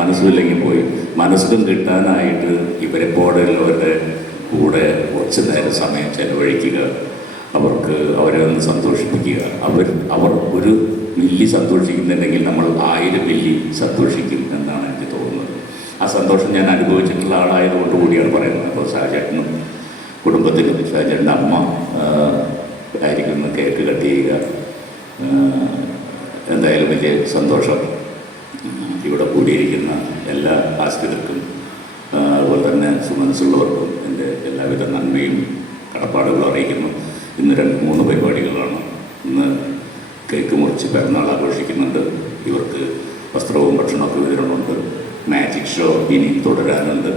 മനസ്സുഖമില്ലെങ്കിൽ പോയി. മനസ്സുഖം കിട്ടാനായിട്ട് ഇവരെ പോലെയുള്ളവരുടെ കൂടെ കുറച്ച് നേരം സമയം ചെലവഴിക്കുക, അവരെ ഒന്ന് സന്തോഷിപ്പിക്കുക. അവർ ഒരു മില്ലി സന്തോഷിക്കുന്നുണ്ടെങ്കിൽ നമ്മൾ 1000 മില്ലി സന്തോഷിക്കും എന്നാണ് എനിക്ക് തോന്നുന്നത്. ആ സന്തോഷം ഞാൻ അനുഭവിച്ചിട്ടുള്ള ആളായതുകൊണ്ട് കൂടിയാണ് പറയുന്നത്. അപ്പോൾ ഷാജേട്ടനും കുടുംബത്തിനും ഷാജേട്ടൻ്റെ അമ്മ ആയിരിക്കുന്ന കേക്ക് കട്ട് ചെയ്യുക, എന്തായാലും വലിയ സന്തോഷം. ഇവിടെ കൂടിയിരിക്കുന്ന എല്ലാ ആശ്രിതർക്കും അതുപോലെ തന്നെ സുമനസ്സുള്ളവർക്കും എൻ്റെ എല്ലാവിധ നന്മയും കടപ്പാടുകളും അറിയിക്കുന്നു. ഇന്ന് 2-3 പരിപാടികളാണ്. ഇന്ന് കേക്ക് മുറിച്ച് പിറന്നാൾ ആഘോഷിക്കുന്നുണ്ട്. ഇവർക്ക് വസ്ത്രവും ഭക്ഷണമൊക്കെ വിതരണമുണ്ട്. മാജിക് ഷോ ഇനി തുടരാനുണ്ട്.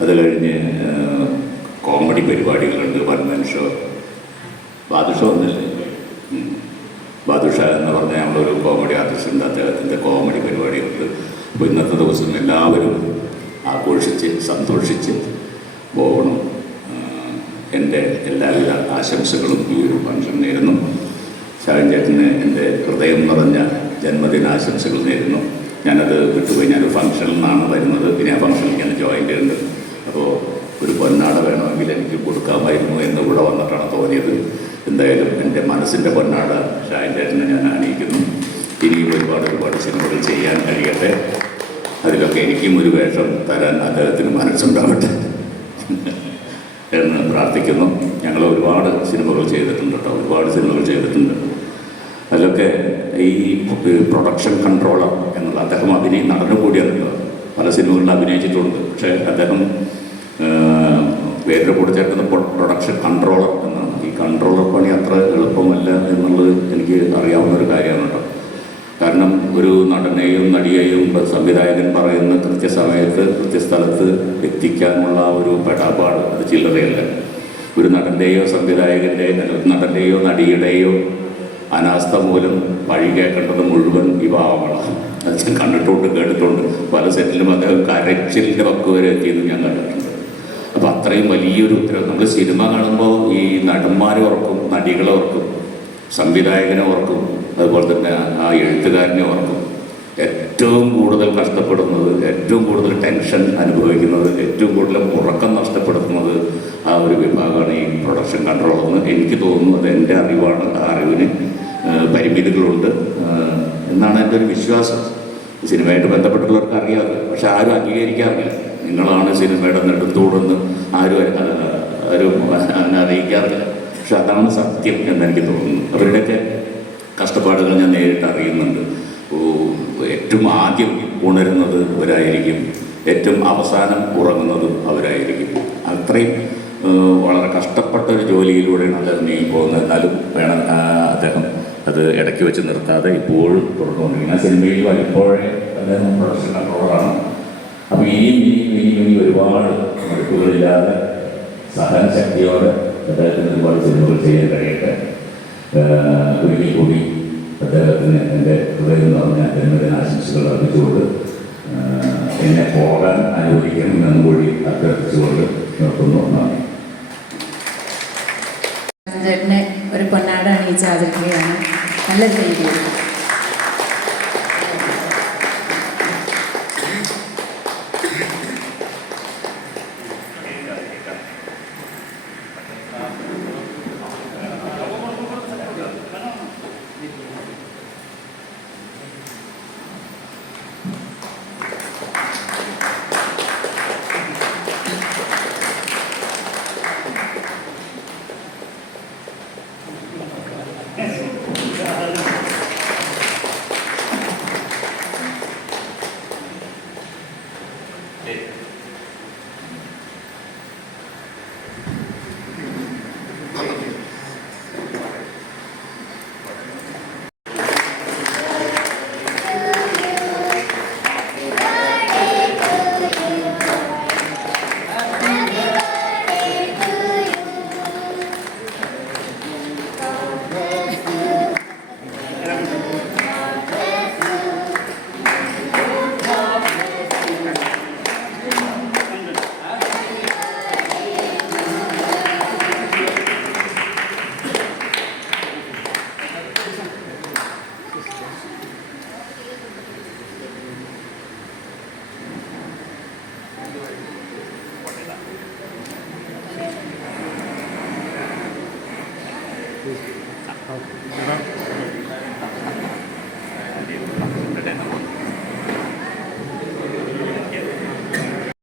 അത് കഴിഞ്ഞ് കോമഡി പരിപാടികളുണ്ട്. 1 man ഷോ, ബാദുഷ ഒന്നല്ലേ, ബാദുഷ എന്ന് പറഞ്ഞാൽ നമ്മളൊരു കോമഡി ആർട്ടിസ്റ്റുണ്ട്, അദ്ദേഹത്തിൻ്റെ കോമഡി പരിപാടിയുണ്ട്. അപ്പോൾ ഇന്നത്തെ ദിവസം എല്ലാവരും ആഘോഷിച്ച് സന്തോഷിച്ച് പോകണം. എൻ്റെ എല്ലാവിധ ആശംസകളും ഈ ഒരു ഫംഗ്ഷൻ നേരുന്നു. ഷാജിൻ ചേട്ടന് എൻ്റെ ഹൃദയം നിറഞ്ഞ ജന്മദിനാശംസകൾ നേരുന്നു. ഞാനത് വിട്ടുപോയി. ഞാനൊരു ഫംഗ്ഷനിൽ നിന്നാണ് വരുന്നത്. പിന്നെ ആ ഫംഗ്ഷനിൽ ഞാൻ ജോയിൻ ചെയ്യുന്നുണ്ട്. അപ്പോൾ ഒരു പൊന്നാട വേണമെങ്കിൽ എനിക്ക് കൊടുക്കാമായിരുന്നു എന്ന് ഇവിടെ വന്നിട്ടാണ് തോന്നിയത്. എന്തായാലും എൻ്റെ മനസ്സിൻ്റെ പൊന്നാട ഷാജിൻ ചേട്ടനെ ഞാൻ അണിയിക്കുന്നു. ഇനിയും ഒരുപാട് സിനിമകൾ ചെയ്യാൻ കഴിയട്ടെ. അതിലൊക്കെ എനിക്കും ഒരു വേഷം തരാൻ അദ്ദേഹത്തിന് മനസ്സുണ്ടാവട്ടെ എന്ന് പ്രാർത്ഥിക്കുന്നു. ഞങ്ങൾ ഒരുപാട് സിനിമകൾ ചെയ്തിട്ടുണ്ട് കേട്ടോ, ഒരുപാട് സിനിമകൾ ചെയ്തിട്ടുണ്ട്. അതിലൊക്കെ ഈ പ്രൊഡക്ഷൻ കൺട്രോളർ എന്നുള്ള അദ്ദേഹം നടനും കൂടിയാണല്ലോ. പല സിനിമകളിൽ അഭിനയിച്ചിട്ടുണ്ട്. പക്ഷേ അദ്ദേഹം പേരിൻ്റെ കൂടെ ചേർക്കുന്ന പ്രൊഡക്ഷൻ കൺട്രോളർ എന്നാണ്. ഈ കൺട്രോളർ പണി അത്ര എളുപ്പമല്ല എന്നുള്ളത് എനിക്ക് അറിയാവുന്നൊരു കാര്യമാണ് കേട്ടോ. കാരണം ഒരു നടനെയും നടിയെയും സംവിധായകൻ പറയുന്ന കൃത്യസമയത്ത് കൃത്യസ്ഥലത്ത് എത്തിക്കാനുള്ള ഒരു പെടാപാട് അത് ചില്ലറയല്ല. ഒരു നടൻ്റെയോ നടൻ്റെയോ നടിയുടെയോ അനാസ്ഥ മൂലം വഴി കേൾക്കേണ്ടത് മുഴുവൻ ഈ പാവങ്ങളാണ്. അത് കണ്ടിട്ടുണ്ട് കേട്ടിട്ടുണ്ട്. പല സെറ്റിലും അദ്ദേഹം കരച്ചിലിൻ്റെ വക്ക് വരെ എത്തിയെന്ന് ഞാൻ കണ്ടിട്ടുണ്ട്. അപ്പോൾ അത്രയും വലിയൊരു ഉത്തരവ്. നമ്മൾ സിനിമ കാണുമ്പോൾ ഈ നടന്മാരെ ഓർക്കും, നടികളെ ഓർക്കും, സംവിധായകനെ ഓർക്കും, അതുപോലെ തന്നെ ആ എഴുത്തുകാരനെ ഓർക്കും. ഏറ്റവും കൂടുതൽ കഷ്ടപ്പെടുന്നത്, ഏറ്റവും കൂടുതൽ ടെൻഷൻ അനുഭവിക്കുന്നത്, ഏറ്റവും കൂടുതൽ ഉറക്കം നഷ്ടപ്പെടുത്തുന്നത് ആ ഒരു വിഭാഗമാണ് ഈ പ്രൊഡക്ഷൻ കൺട്രോളർ എന്ന് എനിക്ക് തോന്നുന്നത്. എൻ്റെ അറിവാണ്. ആ അറിവിന് പരിമിതികളുണ്ട് എന്നാണ് എൻ്റെ ഒരു വിശ്വാസം. സിനിമയായിട്ട് ബന്ധപ്പെട്ടുള്ളവർക്ക് അറിയാതെ, പക്ഷെ ആരും അംഗീകരിക്കാറില്ല. നിങ്ങളാണ് സിനിമയുടെ നെടുന്തൂടെന്ന് ആരും അതിനെ അറിയിക്കാറില്ല. പക്ഷെ അതാണ് സത്യം എന്നെനിക്ക് തോന്നുന്നു. അവരുടെയൊക്കെ കഷ്ടപ്പാടുകൾ ഞാൻ നേരിട്ട് അറിയുന്നുണ്ട്. ഏറ്റവും ആദ്യം ഉണരുന്നത് അവരായിരിക്കും, ഏറ്റവും അവസാനം ഉറങ്ങുന്നതും അവരായിരിക്കും. അത്രയും വളരെ കഷ്ടപ്പെട്ട ഒരു ജോലിയിലൂടെയാണ് അദ്ദേഹം നീങ്ങി പോകുന്നത്. എന്നാലും വേണം അദ്ദേഹം അത് ഇടയ്ക്ക് വെച്ച് നിർത്താതെ ഇപ്പോഴും തുടർന്നുകൊണ്ടിരിക്കുന്നത്. സിനിമയിൽ വരുമ്പോഴേ അദ്ദേഹം പ്രൊഡക്ഷൻ കൺട്രോളറാണ്. അപ്പോൾ ഇനിയും ഒരുപാട് മടുപ്പുകളില്ലാതെ സഹനശക്തിയോടെ അദ്ദേഹത്തിന് ഒരുപാട് സിനിമകൾ ചെയ്യാൻ കഴിയട്ടെ. ഒരിക്കൽ കൂടി അദ്ദേഹത്തിന് എൻ്റെ ഹൃദയം നിറഞ്ഞ ജന്മദിനാശംസകൾ അർപ്പിച്ചുകൊണ്ട് എന്നെ പോകാൻ അനുവദിക്കണം എന്ന് കൂടി അഭ്യർത്ഥിച്ചുകൊണ്ട് നിർത്തുന്നു. നന്ദി. ചേട്ടനെ ഒരു പൊന്നാട അണിയിച്ച് ആദരിക്കുകയാണ്. നല്ല രീതിയിൽ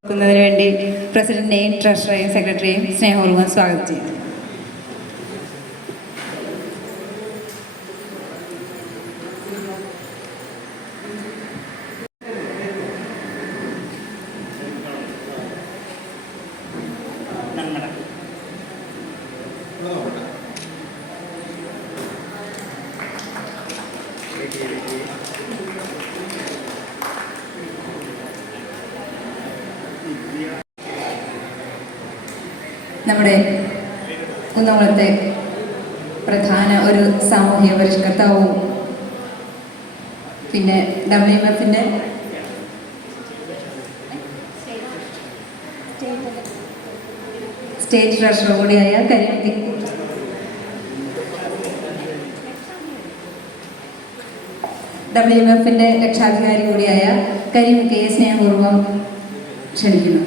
ക്കുന്നതിന് വേണ്ടി പ്രസിഡന്റിനെയും ട്രഷററെയും സെക്രട്ടറിയെയും സ്നേഹപൂർവ്വം സ്വാഗതം ചെയ്യുന്നു. നമ്മുടെ കുന്നംകുളത്തെ പ്രധാന ഒരു സാമൂഹ്യ പരിഷ്കർത്താവും പിന്നെ WMFന്റെ സ്റ്റേറ്റ് ട്രഷറർ കൂടിയായ WMFന്റെ രക്ഷാധികാരി കൂടിയായ കരിമുക്കയെ സ്നേഹപൂർവ്വം ക്ഷണിക്കുന്നു.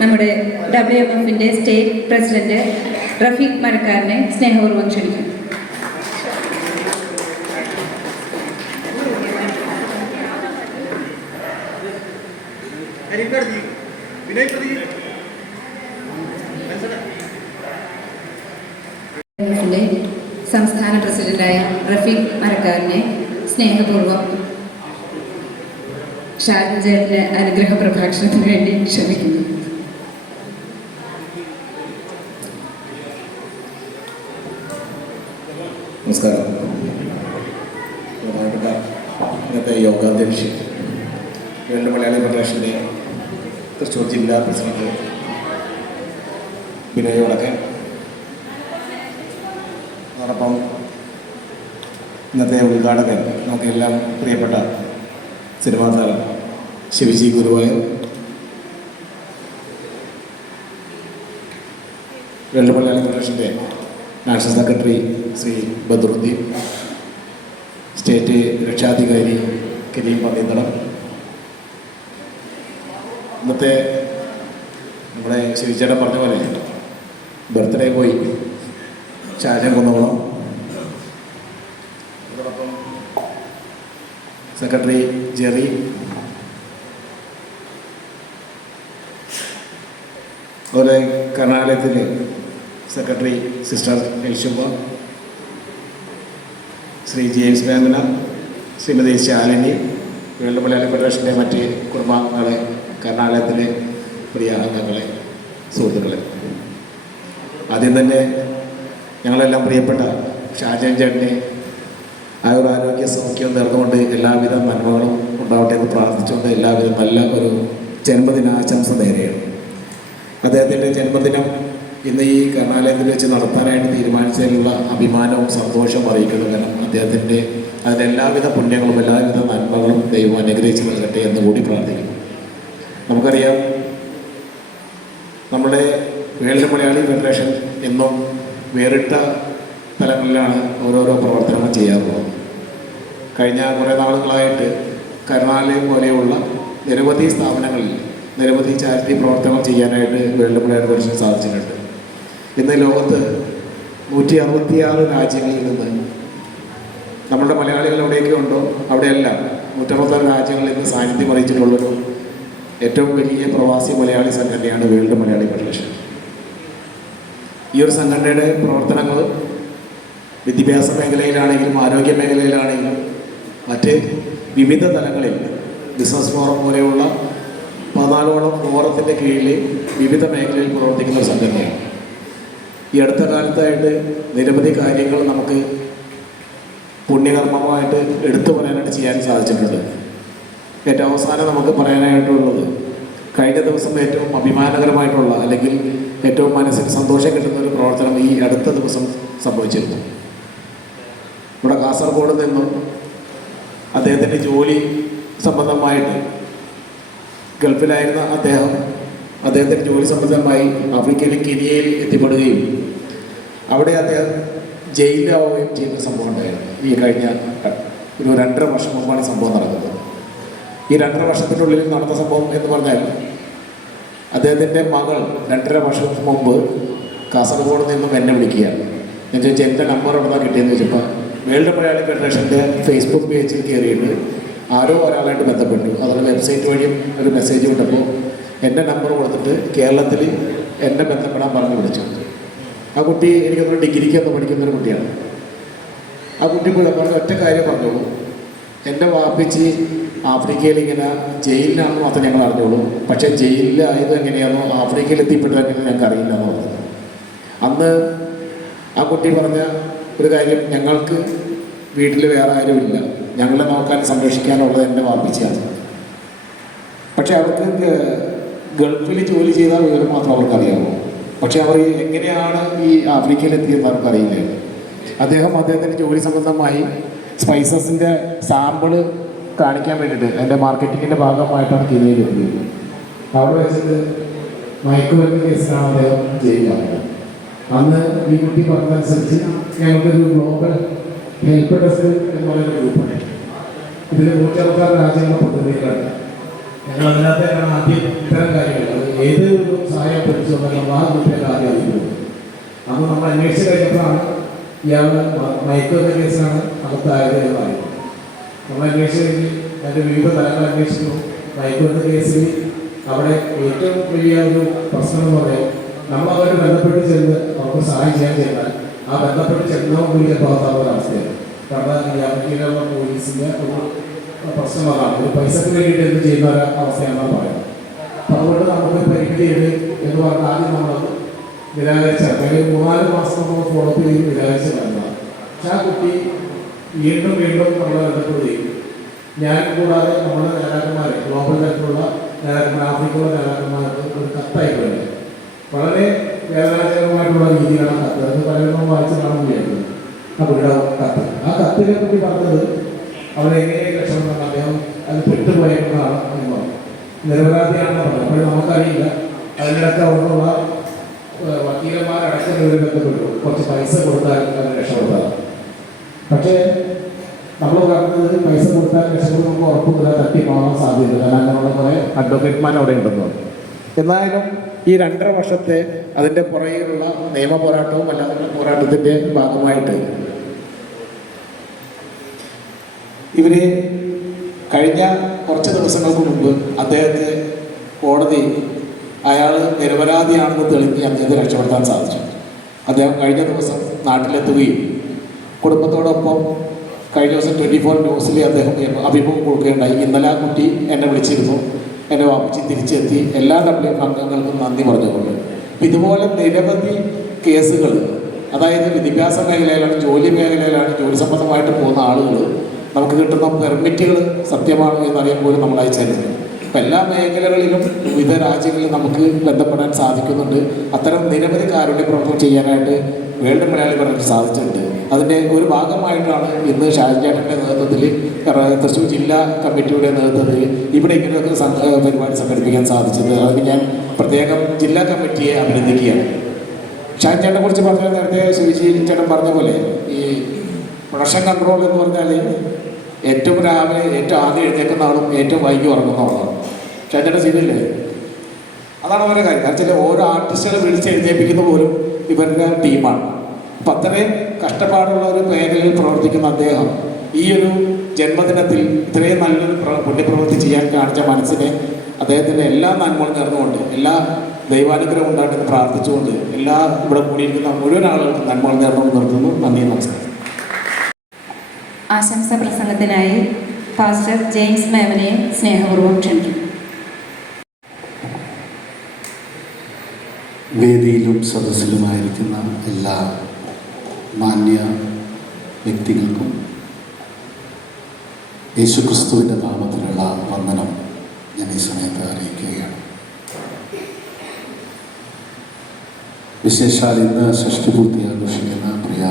നമ്മുടെ WMFന്റെ സ്റ്റേറ്റ് പ്രസിഡന്റ് റഫീഖ് മരക്കാരനെ സ്നേഹപൂർവ്വം ക്ഷണിക്കുന്നു. WMFന്റെ സംസ്ഥാന പ്രസിഡന്റായ റഫീഖ് മരക്കാരനെ സ്നേഹപൂർവ്വം ഷാജൻ ചേട്ടന്റെ അനുഗ്രഹ പ്രഭാഷണത്തിന് വേണ്ടി ക്ഷണിക്കുന്നു. നമസ്കാരം. പ്രധാനപ്പെട്ട ഇന്നത്തെ യോഗാധ്യക്ഷി വേൾഡ് മലയാളി ഫെഡറേഷൻ്റെ തൃശ്ശൂർ ജില്ലാ പ്രസിഡന്റ് വിനയ് വടക്കൻ, അതോടൊപ്പം ഇന്നത്തെ ഉദ്ഘാടകൻ നമുക്കെല്ലാം പ്രിയപ്പെട്ട സിനിമാ താരം ശിവജി ഗുരുവായൂർ, വേൾഡ് മലയാളി ഫെഡറേഷൻ്റെ national secretary Shri Badaruddin, state രക്ഷാധികാരി കരീം പന്തീന്തളം, ഇന്നത്തെ നമ്മുടെ ശിവചേട്ടൻ പറഞ്ഞ പോലെ ബർത്ത്ഡേ പോയി ഷാജൻ കുന്നംകുളം, അതോടൊപ്പം സെക്രട്ടറി ജെറി, അതുപോലെ കർണാലയത്തിലെ secretary sister Elshuba, Shri James Memana, Shrimati Shalini, world Malayali ഫെഡറേഷൻ്റെ മറ്റ് കുടുംബാംഗങ്ങളെ, കർണാലയത്തിലെ പ്രിയ അംഗങ്ങളെ, സുഹൃത്തുക്കളെ, ആദ്യം തന്നെ ഞങ്ങളെല്ലാം പ്രിയപ്പെട്ട ഷാജൻ ചേട്ടനെ ആയുരാരോഗ്യ സൗഖ്യം നേർന്നുകൊണ്ട് എല്ലാവിധ നന്മകളും ഉണ്ടാവട്ടെ എന്ന് പ്രാർത്ഥിച്ചുകൊണ്ട് എല്ലാവിധ നല്ല ഒരു ജന്മദിനാശംസ നേരെയാണ്. അദ്ദേഹത്തിൻ്റെ ജന്മദിനം ഇന്ന് ഈ കർണാലയത്തിൽ വെച്ച് നടത്താനായിട്ട് തീരുമാനിച്ചതിലുള്ള അഭിമാനവും സന്തോഷവും അറിയിക്കുന്നു. കാരണം അദ്ദേഹത്തിൻ്റെ അതിൻ്റെ എല്ലാവിധ പുണ്യങ്ങളും എല്ലാവിധ നന്മകളും ദൈവം അനുഗ്രഹിച്ച് നൽകട്ടെ എന്ന് കൂടി പ്രാർത്ഥിക്കുന്നു. നമുക്കറിയാം, നമ്മുടെ വേൾഡ് മലയാളി ഫെഡറേഷൻ എന്നും വേറിട്ട തലങ്ങളിലാണ് ഓരോരോ പ്രവർത്തനങ്ങൾ ചെയ്യാറുള്ളത്. കഴിഞ്ഞ കുറേ നാളുകളായിട്ട് കരുണാലയം പോലെയുള്ള നിരവധി സ്ഥാപനങ്ങളിൽ നിരവധി ചാരിറ്റി പ്രവർത്തനങ്ങൾ ചെയ്യാനായിട്ട് വേൾഡ് മലയാളി ഫെഡറേഷൻ സാധിച്ചിട്ടുണ്ട്. ഇന്ന് ലോകത്ത് 166 രാജ്യങ്ങളിൽ നിന്ന് നമ്മുടെ മലയാളികൾ എവിടെയൊക്കെ ഉണ്ടോ അവിടെയെല്ലാം 166 രാജ്യങ്ങളിൽ നിന്ന് സാന്നിധ്യം അറിയിച്ചിട്ടുള്ളൊരു ഏറ്റവും വലിയ പ്രവാസി മലയാളി സംഘടനയാണ് വേൾഡ് മലയാളി ഫെഡറേഷൻ. ഈ ഒരു സംഘടനയുടെ പ്രവർത്തനങ്ങൾ വിദ്യാഭ്യാസ മേഖലയിലാണെങ്കിലും ആരോഗ്യ മേഖലയിലാണെങ്കിലും മറ്റ് വിവിധ തലങ്ങളിൽ ബിസിനസ് ഫോറം പോലെയുള്ള 14ഓളം ഫോറത്തിൻ്റെ കീഴിൽ വിവിധ മേഖലയിൽ പ്രവർത്തിക്കുന്ന ഒരു സംഘടനയാണ്. ഈ അടുത്ത കാലത്തായിട്ട് നിരവധി കാര്യങ്ങൾ നമുക്ക് പുണ്യകർമ്മമായിട്ട് എടുത്തു പറയാനായിട്ട് ചെയ്യാൻ സാധിച്ചിട്ടുണ്ട്. ഏറ്റവും അവസാനം നമുക്ക് പറയാനായിട്ടുള്ളത്, കഴിഞ്ഞ ദിവസം ഏറ്റവും അഭിമാനകരമായിട്ടുള്ള അല്ലെങ്കിൽ ഏറ്റവും മനസ്സിന് സന്തോഷം കിട്ടുന്ന ഒരു പ്രവർത്തനം ഈ അടുത്ത ദിവസം സംഭവിച്ചിരുന്നു. ഇവിടെ കാസർഗോഡ് നിന്നും അദ്ദേഹത്തിൻ്റെ ജോലി സംബന്ധമായിട്ട് ഗൾഫിലായിരുന്ന അദ്ദേഹത്തിൻ്റെ ജോലി സംബന്ധമായി ആഫ്രിക്കയിലെ കെനിയയിൽ എത്തിപ്പെടുകയും അവിടെ അദ്ദേഹം ജയിലിലാവുകയും ചെയ്യുന്ന സംഭവം ഉണ്ടായിരുന്നു. ഈ കഴിഞ്ഞ ഒരു 2.5 വർഷം മുമ്പാണ് ഈ സംഭവം നടക്കുന്നത്. ഈ 2.5 വർഷത്തിനുള്ളിൽ നടന്ന സംഭവം എന്ന് പറഞ്ഞാൽ, അദ്ദേഹത്തിൻ്റെ മകൾ 2.5 വർഷത്തിന് മുമ്പ് കാസർഗോഡ് നിന്നും എന്നെ വിളിക്കുകയാണ്. ഞാൻ ചോദിച്ചാൽ എൻ്റെ നമ്പർ എവിടെ നിന്നാണ് കിട്ടിയെന്ന് ചോദിച്ചപ്പോൾ വേൾഡ് മലയാളി ഫെഡറേഷൻ്റെ ഫേസ്ബുക്ക് പേജിൽ കയറിയിട്ട് ആരോ ഒരാളായിട്ട് ബന്ധപ്പെട്ടു. അതിൽ വെബ്സൈറ്റ് വഴിയും ഒരു മെസ്സേജ് വിട്ടപ്പോൾ എൻ്റെ നമ്പർ കൊടുത്തിട്ട് കേരളത്തിൽ എന്നെ ബന്ധപ്പെടാൻ പറഞ്ഞ് വിളിച്ചു. ആ കുട്ടി എനിക്കൊന്ന് ഡിഗ്രിക്കൊന്ന് പഠിക്കുന്നൊരു കുട്ടിയാണ്. ആ കുട്ടി പറഞ്ഞ ഒറ്റ കാര്യം പറഞ്ഞോളൂ, എൻ്റെ വാപ്പിച്ച് ആഫ്രിക്കയിൽ ഇങ്ങനെ ജയിലിലാണെന്ന് മാത്രമേ ഞങ്ങൾ അറിഞ്ഞോളൂ, പക്ഷേ ജയിലിലായത് എങ്ങനെയാണോ ആഫ്രിക്കയിൽ എത്തിപ്പെട്ടത് എങ്ങനെ ഞങ്ങൾക്ക് അറിയില്ല എന്ന് പറഞ്ഞത്. അന്ന് ആ കുട്ടി പറഞ്ഞ ഒരു കാര്യം, ഞങ്ങൾക്ക് വീട്ടിൽ വേറെ ആരുമില്ല, ഞങ്ങളെ നോക്കാൻ സംരക്ഷിക്കാനുള്ളത് എൻ്റെ വാപ്പിച്ചയാണ്. പക്ഷെ അവർക്ക് ഗൾഫിൽ ജോലി ചെയ്ത വിവരം മാത്രം അവർക്കറിയാമോ, പക്ഷെ അവർ എങ്ങനെയാണ് ഈ ആഫ്രിക്കയിൽ എത്തിയെന്ന് അവർക്കറിയില്ല. അദ്ദേഹത്തിൻ്റെ ജോലി സംബന്ധമായി സ്പൈസസിൻ്റെ സാമ്പിള് കാണിക്കാൻ വേണ്ടിയിട്ട് എൻ്റെ മാർക്കറ്റിങ്ങിൻ്റെ ഭാഗമായിട്ടാണ് കെനിയയിൽ എത്തിയത്. അവിടെ വെച്ചിട്ട് മയക്കുമരുന്ന് കേസിലാണ് അദ്ദേഹം ജയിലിലായത്. അന്ന് ഈ കുട്ടി പറഞ്ഞതനുസരിച്ച് ഞങ്ങൾക്കൊരു ഗ്ലോബൽ ഹെൽപ്പ് ഡെസ്ക് എന്ന് പറയുന്ന ഗ്രൂപ്പാണ്. ഇതിൽ 160 രാജ്യങ്ങളെ പ്രതിനിധികളാണ്. ഞങ്ങൾ അതിനകത്തേക്കാണ് ആദ്യം ഇത്തരം കാര്യങ്ങൾ, ഏത് സഹായം പഠിച്ചു നമ്മൾ ആ ഗ്രൂപ്പിലേക്ക് ആദ്യം അറിയുന്നത്. അന്ന് നമ്മൾ അന്വേഷിച്ച് കഴിഞ്ഞപ്പോഴാണ് ഇയാൾ മയക്കുമരുന്ന് കേസിലാണ് അകത്തായത് എന്ന് പറയുന്നത്. നമ്മൾ അന്വേഷിച്ച് കഴിഞ്ഞ് അതിൻ്റെ വിവിധ തലങ്ങൾ അന്വേഷിച്ചു. മയക്കുമരുന്ന് കേസിൽ അവിടെ ഏറ്റവും വലിയ ഒരു പ്രശ്നം എന്ന് പറയാം, നമ്മൾ അവരെ ബന്ധപ്പെട്ട് ചെന്ന് അവർക്ക് സഹായം ചെയ്യാൻ ചെയ്താൽ ആ ബന്ധപ്പെട്ട് ചെന്നവർക്ക് വലിയ ഭാഗത്താവുന്ന അവസ്ഥയാണ്. കാരണം ഈ അമേരിക്കയിലുള്ള പോലീസിൻ്റെ ഒരു പ്രശ്നം അതാണ്, ഒരു പൈസക്ക് വേണ്ടിയിട്ട് എന്ത് ചെയ്യുന്ന ഒരു അവസ്ഥയാണെന്നാണ് പറയുന്നത്. അപ്പം അതുകൊണ്ട് നമുക്ക് പരിമിതിയുണ്ട് എന്ന് പറഞ്ഞാൽ ആദ്യം നമ്മളത് നിരാകരിച്ച, അല്ലെങ്കിൽ 3-4 മാസം നമ്മൾ ഫോളോ അപ്പ് ചെയ്ത് നിരാകരിച്ച് വരുന്നതാണ്. പക്ഷെ ആ കുട്ടി വീണ്ടും നമ്മളെ ബന്ധപ്പെടുകയും ഞാൻ കൂടാതെ നമ്മുടെ നേതാക്കന്മാരെ, ഗ്ലോബൽ തലത്തിലുള്ള നേതാക്കന്മാർ, ആഫ്രിക്കയിലുള്ള നേതാക്കന്മാർക്ക് ഒരു കത്തയക്കുന്നത് വളരെ വേദനാജനകമായിട്ടുള്ള രീതിയിലാണ് കത്ത്. അത് പലരും വായിച്ച് കാണാൻ കഴിയുന്നത് ആ കുട്ടിയുടെ കത്ത്. ആ കത്തിനെ പറ്റി പറഞ്ഞത് അവിടെ എങ്ങനെ രക്ഷപ്പെടുന്ന അദ്ദേഹം അത് പെട്ടുപോയെന്നാണ് എന്ന് പറഞ്ഞു. നിരപരാധിയാണെന്ന് പറഞ്ഞു. അപ്പോൾ നമുക്കറിയില്ല, അതിനിടയ്ക്ക് അവിടെയുള്ള വക്കീലന്മാരടക്കം ഇവർ ബന്ധപ്പെട്ടു, കുറച്ച് പൈസ കൊടുത്താൽ അത് രക്ഷപ്പെടുത്താറ്. പക്ഷേ നമ്മൾ പറഞ്ഞത് പൈസ കൊടുത്താൽ രക്ഷപ്പെടും നമുക്ക് ഉറപ്പില്ല, തട്ടിപ്പോകാൻ സാധ്യതയില്ല. കാരണം അങ്ങനെയുള്ള കുറേ അഡ്വക്കേറ്റ്മാർ അവിടെ ഉണ്ടെന്ന് പറഞ്ഞു. എന്നാലും ഈ 2.5 വർഷത്തെ അതിൻ്റെ പുറകിലുള്ള നിയമ പോരാട്ടവും അല്ലാതെ പോരാട്ടത്തിൻ്റെ ഭാഗമായിട്ട് ഇവർ കഴിഞ്ഞ കുറച്ച് ദിവസങ്ങൾക്ക് മുമ്പ് അദ്ദേഹത്തെ കോടതി അയാൾ നിരപരാധിയാണെന്ന് തെളിഞ്ഞ് അദ്ദേഹത്തെ രക്ഷപ്പെടുത്താൻ സാധിച്ചു. അദ്ദേഹം കഴിഞ്ഞ ദിവസം നാട്ടിലെത്തുകയും കുടുംബത്തോടൊപ്പം കഴിഞ്ഞ ദിവസം 24 ന്യൂസിൽ അദ്ദേഹം അഭിമുഖം കൊടുക്കുകയുണ്ടായി. ഇന്നലെ ആ കുട്ടി എന്നെ വിളിച്ചിരുന്നു, എൻ്റെ വാപ്പിച്ച് തിരിച്ചെത്തി, എല്ലാ WF അംഗങ്ങൾക്കും നന്ദി പറഞ്ഞുകൊണ്ട്. ഇതുപോലെ നിരവധി കേസുകൾ, അതായത് വിദ്യാഭ്യാസ മേഖലയിലാണ്, ജോലി മേഖലയിലാണ്, ജോലി സംബന്ധമായിട്ട് പോകുന്ന ആളുകൾ നമുക്ക് കിട്ടുന്ന പെർമിറ്റുകൾ സത്യമാണോ എന്നറിയാൻ പോലും നമ്മൾ അയച്ചിരുന്നു. അപ്പം എല്ലാ മേഖലകളിലും വിവിധ രാജ്യങ്ങളിൽ നമുക്ക് ബന്ധപ്പെടാൻ സാധിക്കുന്നുണ്ട്. അത്തരം നിരവധി കാരുണ്യ പ്രവർത്തനം ചെയ്യാനായിട്ട് വേൾഡ് മലയാളി ഫെഡറേഷൻ സാധിച്ചിട്ടുണ്ട്. അതിൻ്റെ ഒരു ഭാഗമായിട്ടാണ് ഇന്ന് ഷാജാൻ്റെ നേതൃത്വത്തിൽ, തൃശ്ശൂർ ജില്ലാ കമ്മിറ്റിയുടെ നേതൃത്വത്തിൽ ഇവിടെ ഇങ്ങനെയൊക്കെ പരിപാടി സംഘടിപ്പിക്കാൻ സാധിച്ചത്. അതിന് ഞാൻ പ്രത്യേകം ജില്ലാ കമ്മിറ്റിയെ അഭിനന്ദിക്കുകയാണ്. ഷാജാനെ കുറിച്ച് പറഞ്ഞാൽ നേരത്തെ സുവിശി ചേട്ടൻ പറഞ്ഞ പോലെ ഈ പ്രൊഡക്ഷൻ കൺട്രോൾ എന്ന് പറഞ്ഞാൽ ഏറ്റവും രാവിലെ ഏറ്റവും ആദ്യം എഴുന്നേൽക്കുന്ന ആളും ഏറ്റവും വൈകി ഉറങ്ങുന്ന ആളാണ്. ഷാജാൻ്റെ സീനില്ലേ, അതാണ് ഓരോ കാര്യം. കാരണം വെച്ചാൽ ഓരോ ആർട്ടിസ്റ്റുകളെ വിളിച്ച് എഴുന്നേൽപ്പിക്കുന്ന പോലും ഇവരുടെ ടീമാണ്. അപ്പം അത്രയും കഷ്ടപ്പാടുള്ള ഒരു മേഖലയിൽ പ്രവർത്തിക്കുന്ന അദ്ദേഹം ഈ ഒരു ജന്മദിനത്തിൽ ഇത്രയും നല്ലൊരു പുണ്യപ്രവൃത്തി ചെയ്യാൻ കാണിച്ച മനസ്സിനെ അദ്ദേഹത്തിൻ്റെ എല്ലാ നന്മകളും നേർന്നുകൊണ്ട്, എല്ലാ ദൈവാനുഗ്രഹം ഉണ്ടായിട്ടെന്ന് പ്രാർത്ഥിച്ചുകൊണ്ട്, എല്ലാ ഇവിടെ കൂടിയിരിക്കുന്ന മുഴുവൻ ആളുകൾക്കും നന്മകൾ നേർന്നുകൊണ്ട് നിർത്തുന്നു. നന്ദി, നമസ്കാരം. ആശംസാ പ്രസംഗത്തിനായി പാസ്റ്റർ ജെയിംസ് മേമനെ സ്നേഹപൂർവ്വം ക്ഷണിക്കുന്നു. വേദിയിലും സദസ്സിലുമായിരിക്കുന്ന എല്ലാ മാന്യ വ്യക്തികൾക്കും യേശുക്രിസ്തുവിൻ്റെ നാമത്തിലുള്ള വന്ദനം ഞാൻ ഈ സമയത്ത് അറിയിക്കുകയാണ്. വിശേഷാൽ ഇന്ന് ഷഷ്ടിപൂർത്തി ആഘോഷിക്കുന്ന പ്രിയ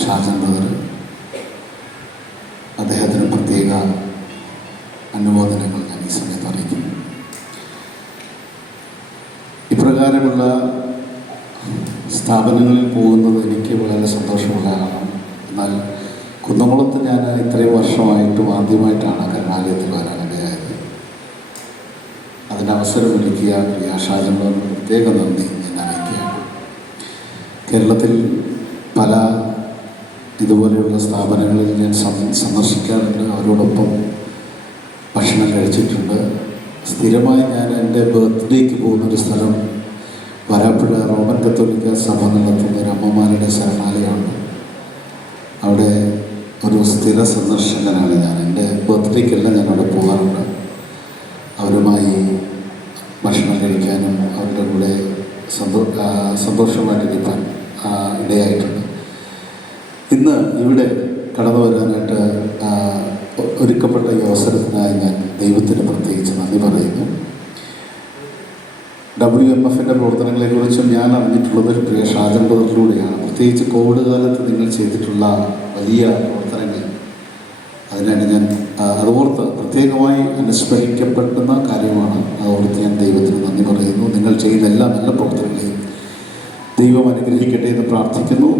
ഷാജൻ ബ്രദർ, അദ്ദേഹത്തിന് പ്രത്യേക അനുമോദനങ്ങൾ ഞാൻ ഈ സമയത്ത് അറിയിക്കുന്നു. ഇപ്രകാരമുള്ള സ്ഥാപനങ്ങളിൽ പോകുന്നത് എനിക്ക് വളരെ സന്തോഷമുള്ളതാണ്. എന്നാൽ കുന്നംകുളത്ത് ഞാൻ ഇത്രയും വർഷമായിട്ടും ആദ്യമായിട്ടാണ് കരുണാലയത്തിൽ വരാനിടയായത്. അതിന് അവസരം ഒരുക്കിയ പ്രിയ ഷാജൻ ബ്രദറിന് പ്രത്യേക നന്ദി ഞാൻ അറിയിക്കുകയാണ്. കേരളത്തിൽ പല ഇതുപോലെയുള്ള സ്ഥാപനങ്ങളിൽ ഞാൻ സന്ദർശിക്കാറുണ്ട്, അവരോടൊപ്പം ഭക്ഷണം കഴിച്ചിട്ടുണ്ട്. സ്ഥിരമായി ഞാൻ എൻ്റെ ബർത്ത്ഡേക്ക് പോകുന്നൊരു സ്ഥലം വരാപ്പുഴ റോമൻ കത്തോലിക്ക സഭ നടത്തുന്ന ഒരു അമ്മമാരുടെ ശരണാലയമുണ്ട്. അവിടെ ഒരു സ്ഥിര സന്ദർശകനാണ് ഞാൻ. എൻ്റെ ബർത്ത്ഡേക്കെല്ലാം ഞാൻ അവിടെ പോകാറുണ്ട്. അവരുമായി ഭക്ഷണം കഴിക്കാനും അവരുടെ കൂടെ സന്തോഷമായിട്ടിരിക്കാൻ ഇടയായിട്ടുണ്ട്. ഇന്ന് ഇവിടെ കടന്നു വരാനായിട്ട് ഒരുക്കപ്പെട്ട ഈ അവസരത്തിനായി ഞാൻ ദൈവത്തിന് പ്രത്യേകിച്ച് നന്ദി പറയുന്നു. WMF-ൻ്റെ പ്രവർത്തനങ്ങളെക്കുറിച്ചും ഞാൻ അറിഞ്ഞിട്ടുള്ളത് ഒരു പ്രിയ ഷാജൻ ബ്രദറിലൂടെയാണ്. പ്രത്യേകിച്ച് കോവിഡ് കാലത്ത് നിങ്ങൾ ചെയ്തിട്ടുള്ള വലിയ പ്രവർത്തനങ്ങൾ, അതിനാണ് ഞാൻ അതോർത്ത് പ്രത്യേകമായി അനുസ്മരിക്കപ്പെടുന്ന കാര്യമാണ്. അതോർത്ത് ഞാൻ ദൈവത്തിന് നന്ദി പറയുന്നു. നിങ്ങൾ ചെയ്യുന്ന എല്ലാ നല്ല പ്രവർത്തനങ്ങളെയും ദൈവം അനുഗ്രഹിക്കട്ടെ എന്ന് പ്രാർത്ഥിക്കുന്നു.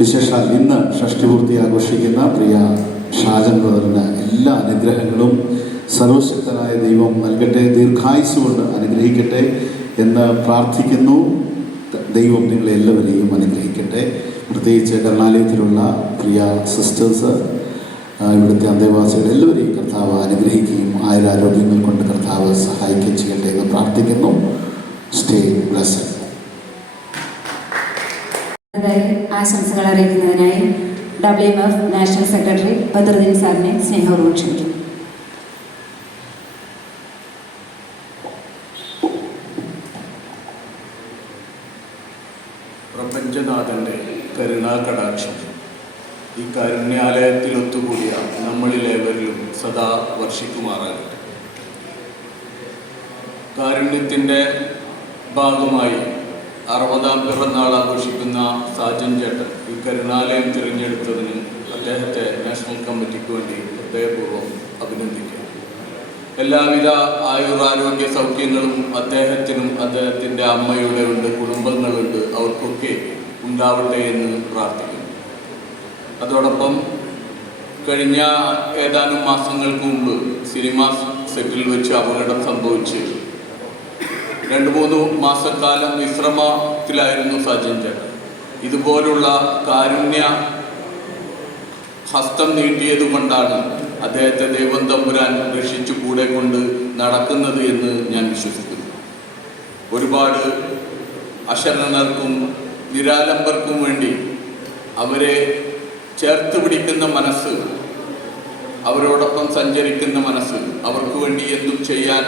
വിശേഷാൽ ഇന്ന് ഷഷ്ടിപൂർത്തി ആഘോഷിക്കുന്ന പ്രിയ ഷാജൻ ബ്രദറിന് എല്ലാ അനുഗ്രഹങ്ങളും സർവശക്തനായ ദൈവം നൽകട്ടെ, ദീർഘായുസ് കൊണ്ട് അനുഗ്രഹിക്കട്ടെ എന്ന് പ്രാർത്ഥിക്കുന്നു. ദൈവം നിങ്ങളെല്ലാവരെയും അനുഗ്രഹിക്കട്ടെ. പ്രത്യേകിച്ച് കരുണാലയത്തിലുള്ള പ്രിയ സിസ്റ്റേഴ്സ്, ഇവിടുത്തെ അന്തേവാസികൾ എല്ലാവരെയും കർത്താവ് അനുഗ്രഹിക്കുകയും ആയുരാരോഗ്യങ്ങൾ കൊണ്ട് കർത്താവ് സഹായിക്കുകയും ചെയ്യട്ടെ എന്ന് പ്രാർത്ഥിക്കുന്നു. Stay blessed. ആശംസകൾ അറിയിക്കുന്നതിനായി WMF നാഷണൽ സെക്രട്ടറി ബദറുദ്ദീൻ സാറിനെ സ്നേഹപൂർവ്വം ക്ഷണിക്കുന്നു. പ്രപഞ്ചനാഥൻ്റെ കരുണാകടാക്ഷം ഈ കാരുണ്യാലയത്തിൽ ഒത്തുകൂടിയ നമ്മളിലേവരിലും സദാ വർഷിക്കുമാറാകട്ടെ. കാരുണ്യത്തിൻ്റെ ഭാഗമായി 60-ാം പിറന്നാൾ ആഘോഷിക്കുന്ന സാജൻ ചേട്ടൻ ഈ കരുണാലയം തിരഞ്ഞെടുത്തതിന് അദ്ദേഹത്തെ നാഷണൽ കമ്മിറ്റിക്ക് വേണ്ടി ഹൃദയപൂർവ്വം അഭിനന്ദിക്കുന്നു. എല്ലാവിധ ആയുരാരോഗ്യ സൗഖ്യങ്ങളും അദ്ദേഹത്തിനും അദ്ദേഹത്തിൻ്റെ അമ്മയുടെ ഉണ്ട്, കുടുംബങ്ങളുണ്ട്, അവർക്കൊക്കെ ഉണ്ടാവട്ടെ എന്ന് പ്രാർത്ഥിക്കുന്നു. അതോടൊപ്പം കഴിഞ്ഞ ഏതാനും മാസങ്ങൾക്ക് മുമ്പ് സിനിമാ സെറ്റിൽ വെച്ച് അപകടം സംഭവിച്ച് 2-3 മാസക്കാലം വിശ്രമത്തിലായിരുന്നു സാജൻ ചേട്ടൻ. ഇതുപോലുള്ള കാരുണ്യ ഹസ്തം നീട്ടിയത് കൊണ്ടാണ് അദ്ദേഹത്തെ ദൈവം തമ്പുരാൻ രക്ഷിച്ചു കൂടെ കൊണ്ട് നടക്കുന്നത് എന്ന് ഞാൻ വിശ്വസിക്കുന്നു. ഒരുപാട് അശരണർക്കും നിരാലംബർക്കും വേണ്ടി അവരെ ചേർത്ത് പിടിക്കുന്ന മനസ്സ്, അവരോടൊപ്പം സഞ്ചരിക്കുന്ന മനസ്സ്, അവർക്ക് വേണ്ടി എന്തും ചെയ്യാൻ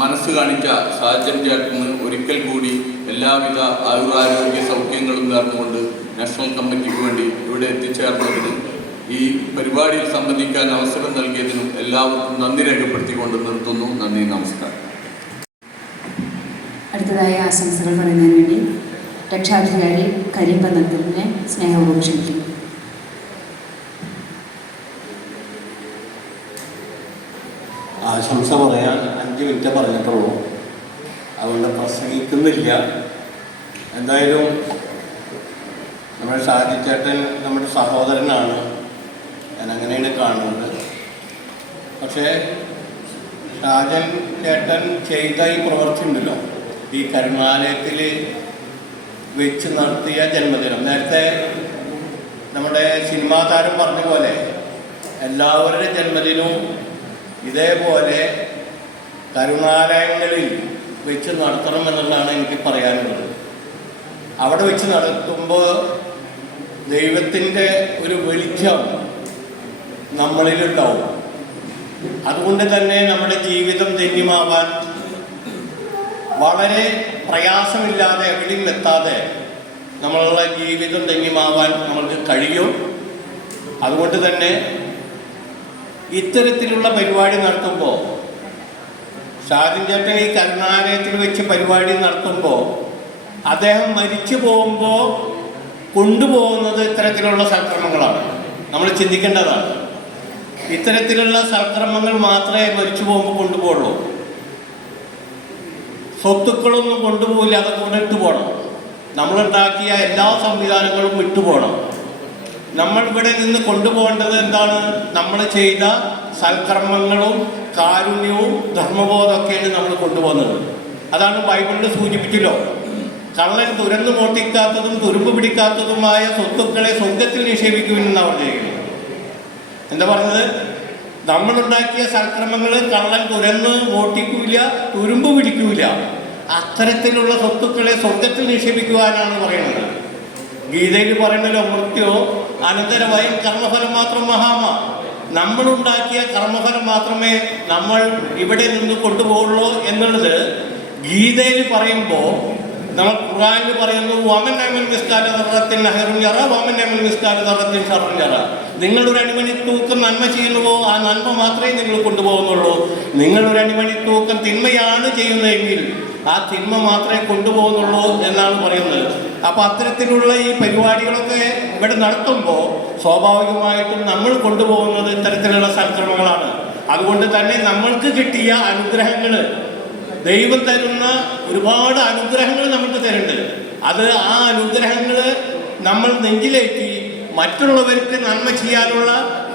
മനസ്സ് കാണിച്ച സാജൻ ചേട്ടന് ഒരിക്കൽ കൂടി എല്ലാവിധ ആയുരാരോഗ്യ സൗഖ്യങ്ങളും നേർന്നുകൊണ്ട് നാഷണൽ കമ്മിറ്റിക്ക് വേണ്ടി ഇവിടെ എത്തിച്ചേർന്നതിന്, ഈ പരിപാടിയിൽ സംബന്ധിക്കാൻ അവസരം നൽകിയതിനും എല്ലാവർക്കും നന്ദി രേഖപ്പെടുത്തിക്കൊണ്ട് നിർത്തുന്നു. നന്ദി, നമസ്കാരം. അടുത്തതായി ആശംസകൾ പറയുന്നതിന് വേണ്ടി രക്ഷാധികാരി കരീം പന്നത്തിനെ സ്നേഹപൂർവ്വം ക്ഷണിക്കുന്നു. ആശംസ പറയാൻ 5 മിനിറ്റ് പറഞ്ഞിട്ടുള്ളൂ, അതുകൊണ്ട് പ്രസംഗിക്കുന്നില്ല. എന്തായാലും നമ്മുടെ ഷാജി ചേട്ടൻ നമ്മുടെ സഹോദരനാണ്, ഞാൻ അങ്ങനെയാണ് കാണുന്നത്. പക്ഷേ ഷാജൻ ചേട്ടൻ ചെയ്ത ഈ പ്രവൃത്തി ഉണ്ടല്ലോ, ഈ കരുണാലയത്തിൽ വെച്ച് നടത്തിയ ജന്മദിനം, നേരത്തെ നമ്മുടെ സിനിമാ താരം പറഞ്ഞ പോലെ എല്ലാവരുടെ ജന്മദിനവും ഇതേപോലെ കരുണാലയങ്ങളിൽ വെച്ച് നടത്തണമെന്നുള്ളതാണ് എനിക്ക് പറയാനുള്ളത്. അവിടെ വെച്ച് നടത്തുമ്പോൾ ദൈവത്തിൻ്റെ ഒരു വെളിച്ചം നമ്മളിലുണ്ടാവും. അതുകൊണ്ട് തന്നെ നമ്മുടെ ജീവിതം ധന്യമാവാൻ വളരെ പ്രയാസമില്ലാതെ എവിടെയും എത്താതെ നമ്മളുടെ ജീവിതം ധന്യമാവാൻ നമ്മൾക്ക് കഴിയും. അതുകൊണ്ട് തന്നെ ഇത്തരത്തിലുള്ള പരിപാടി നടത്തുമ്പോൾ, ഷാജിൻ ചേട്ടൻ ഈ കരുണാലയത്തിൽ വെച്ച് പരിപാടി നടത്തുമ്പോൾ അദ്ദേഹം മരിച്ചു പോകുമ്പോൾ കൊണ്ടുപോകുന്നത് ഇത്തരത്തിലുള്ള സൽക്രമങ്ങളാണ്. നമ്മൾ ചിന്തിക്കേണ്ടതാണ്. ഇത്തരത്തിലുള്ള സൽക്രമങ്ങൾ മാത്രമേ മരിച്ചു പോകുമ്പോൾ കൊണ്ടുപോകുള്ളൂ. സ്വത്തുക്കളൊന്നും കൊണ്ടുപോകില്ല, അതൊക്കെ കൂടെ ഇട്ടുപോകണം. നമ്മളുണ്ടാക്കിയ എല്ലാ സംവിധാനങ്ങളും വിട്ടുപോകണം. നമ്മൾ ഇവിടെ നിന്ന് കൊണ്ടുപോകേണ്ടത് എന്താണ്? നമ്മൾ ചെയ്ത സൽക്കർമ്മങ്ങളും കാരുണ്യവും ധർമ്മബോധമൊക്കെയാണ് നമ്മൾ കൊണ്ടുപോകുന്നത്. അതാണ് ബൈബിളിൽ സൂചിപ്പിച്ചല്ലോ, കള്ളൻ തുരന്നു മോട്ടിക്കാത്തതും തുരുമ്പ് പിടിക്കാത്തതുമായ സ്വത്തുക്കളെ സ്വർഗത്തിൽ നിക്ഷേപിക്കുമെന്ന് അവർ ചെയ്യുന്നു. എന്താ പറഞ്ഞത്? നമ്മളുണ്ടാക്കിയ സൽക്രമങ്ങൾ കള്ളൻ തുരന്ന് മോട്ടിക്കൂല, തുരുമ്പ് പിടിക്കൂല. അത്തരത്തിലുള്ള സ്വത്തുക്കളെ സ്വർഗത്തിൽ നിക്ഷേപിക്കുവാനാണ് പറയുന്നത്. ഗീതയിൽ പറയുന്നല്ലോ, മൃത്യോ അനന്തരമായി കർമ്മഫലം മാത്രം മഹാമ. നമ്മളുണ്ടാക്കിയ കർമ്മഫലം മാത്രമേ നമ്മൾ ഇവിടെ നിന്ന് കൊണ്ടുപോകുള്ളൂ എന്നുള്ളത് ഗീതയിൽ പറയുമ്പോൾ, നമ്മൾ ഖുർആനിൽ പറയുന്നു, വമൻ അമൽ മിസ്കാല ദർറത്തിൻ ഖൈറുൻ യറ വമൻ അമൽ മിസ്കാല ദർറത്തിൻ ശർറുൻ യറ. നിങ്ങളൊരു അണിമണി തൂക്കം നന്മ ചെയ്യുന്നുവോ ആ നന്മ മാത്രമേ നിങ്ങൾ കൊണ്ടുപോകുന്നുള്ളൂ. നിങ്ങളൊരു അണിമണി തൂക്കം തിന്മയാണ് ചെയ്യുന്നതെങ്കിൽ ആ തിന്മ മാത്രമേ കൊണ്ടുപോകുന്നുള്ളൂ എന്നാണ് പറയുന്നത്. അപ്പോൾ അത്തരത്തിലുള്ള ഈ പരിപാടികളൊക്കെ ഇവിടെ നടത്തുമ്പോൾ സ്വാഭാവികമായിട്ടും നമ്മൾ കൊണ്ടുപോകുന്നത് ഇത്തരത്തിലുള്ള സൽക്രമങ്ങളാണ്. അതുകൊണ്ട് തന്നെ നമ്മൾക്ക് കിട്ടിയ അനുഗ്രഹങ്ങൾ, ദൈവം തരുന്ന ഒരുപാട് അനുഗ്രഹങ്ങൾ നമുക്ക് തരുന്നുണ്ട്. അത് ആ അനുഗ്രഹങ്ങൾ നമ്മൾ നെഞ്ചിലേറ്റി മറ്റുള്ളവർക്ക് നന്മ ചെയ്യാനുള്ള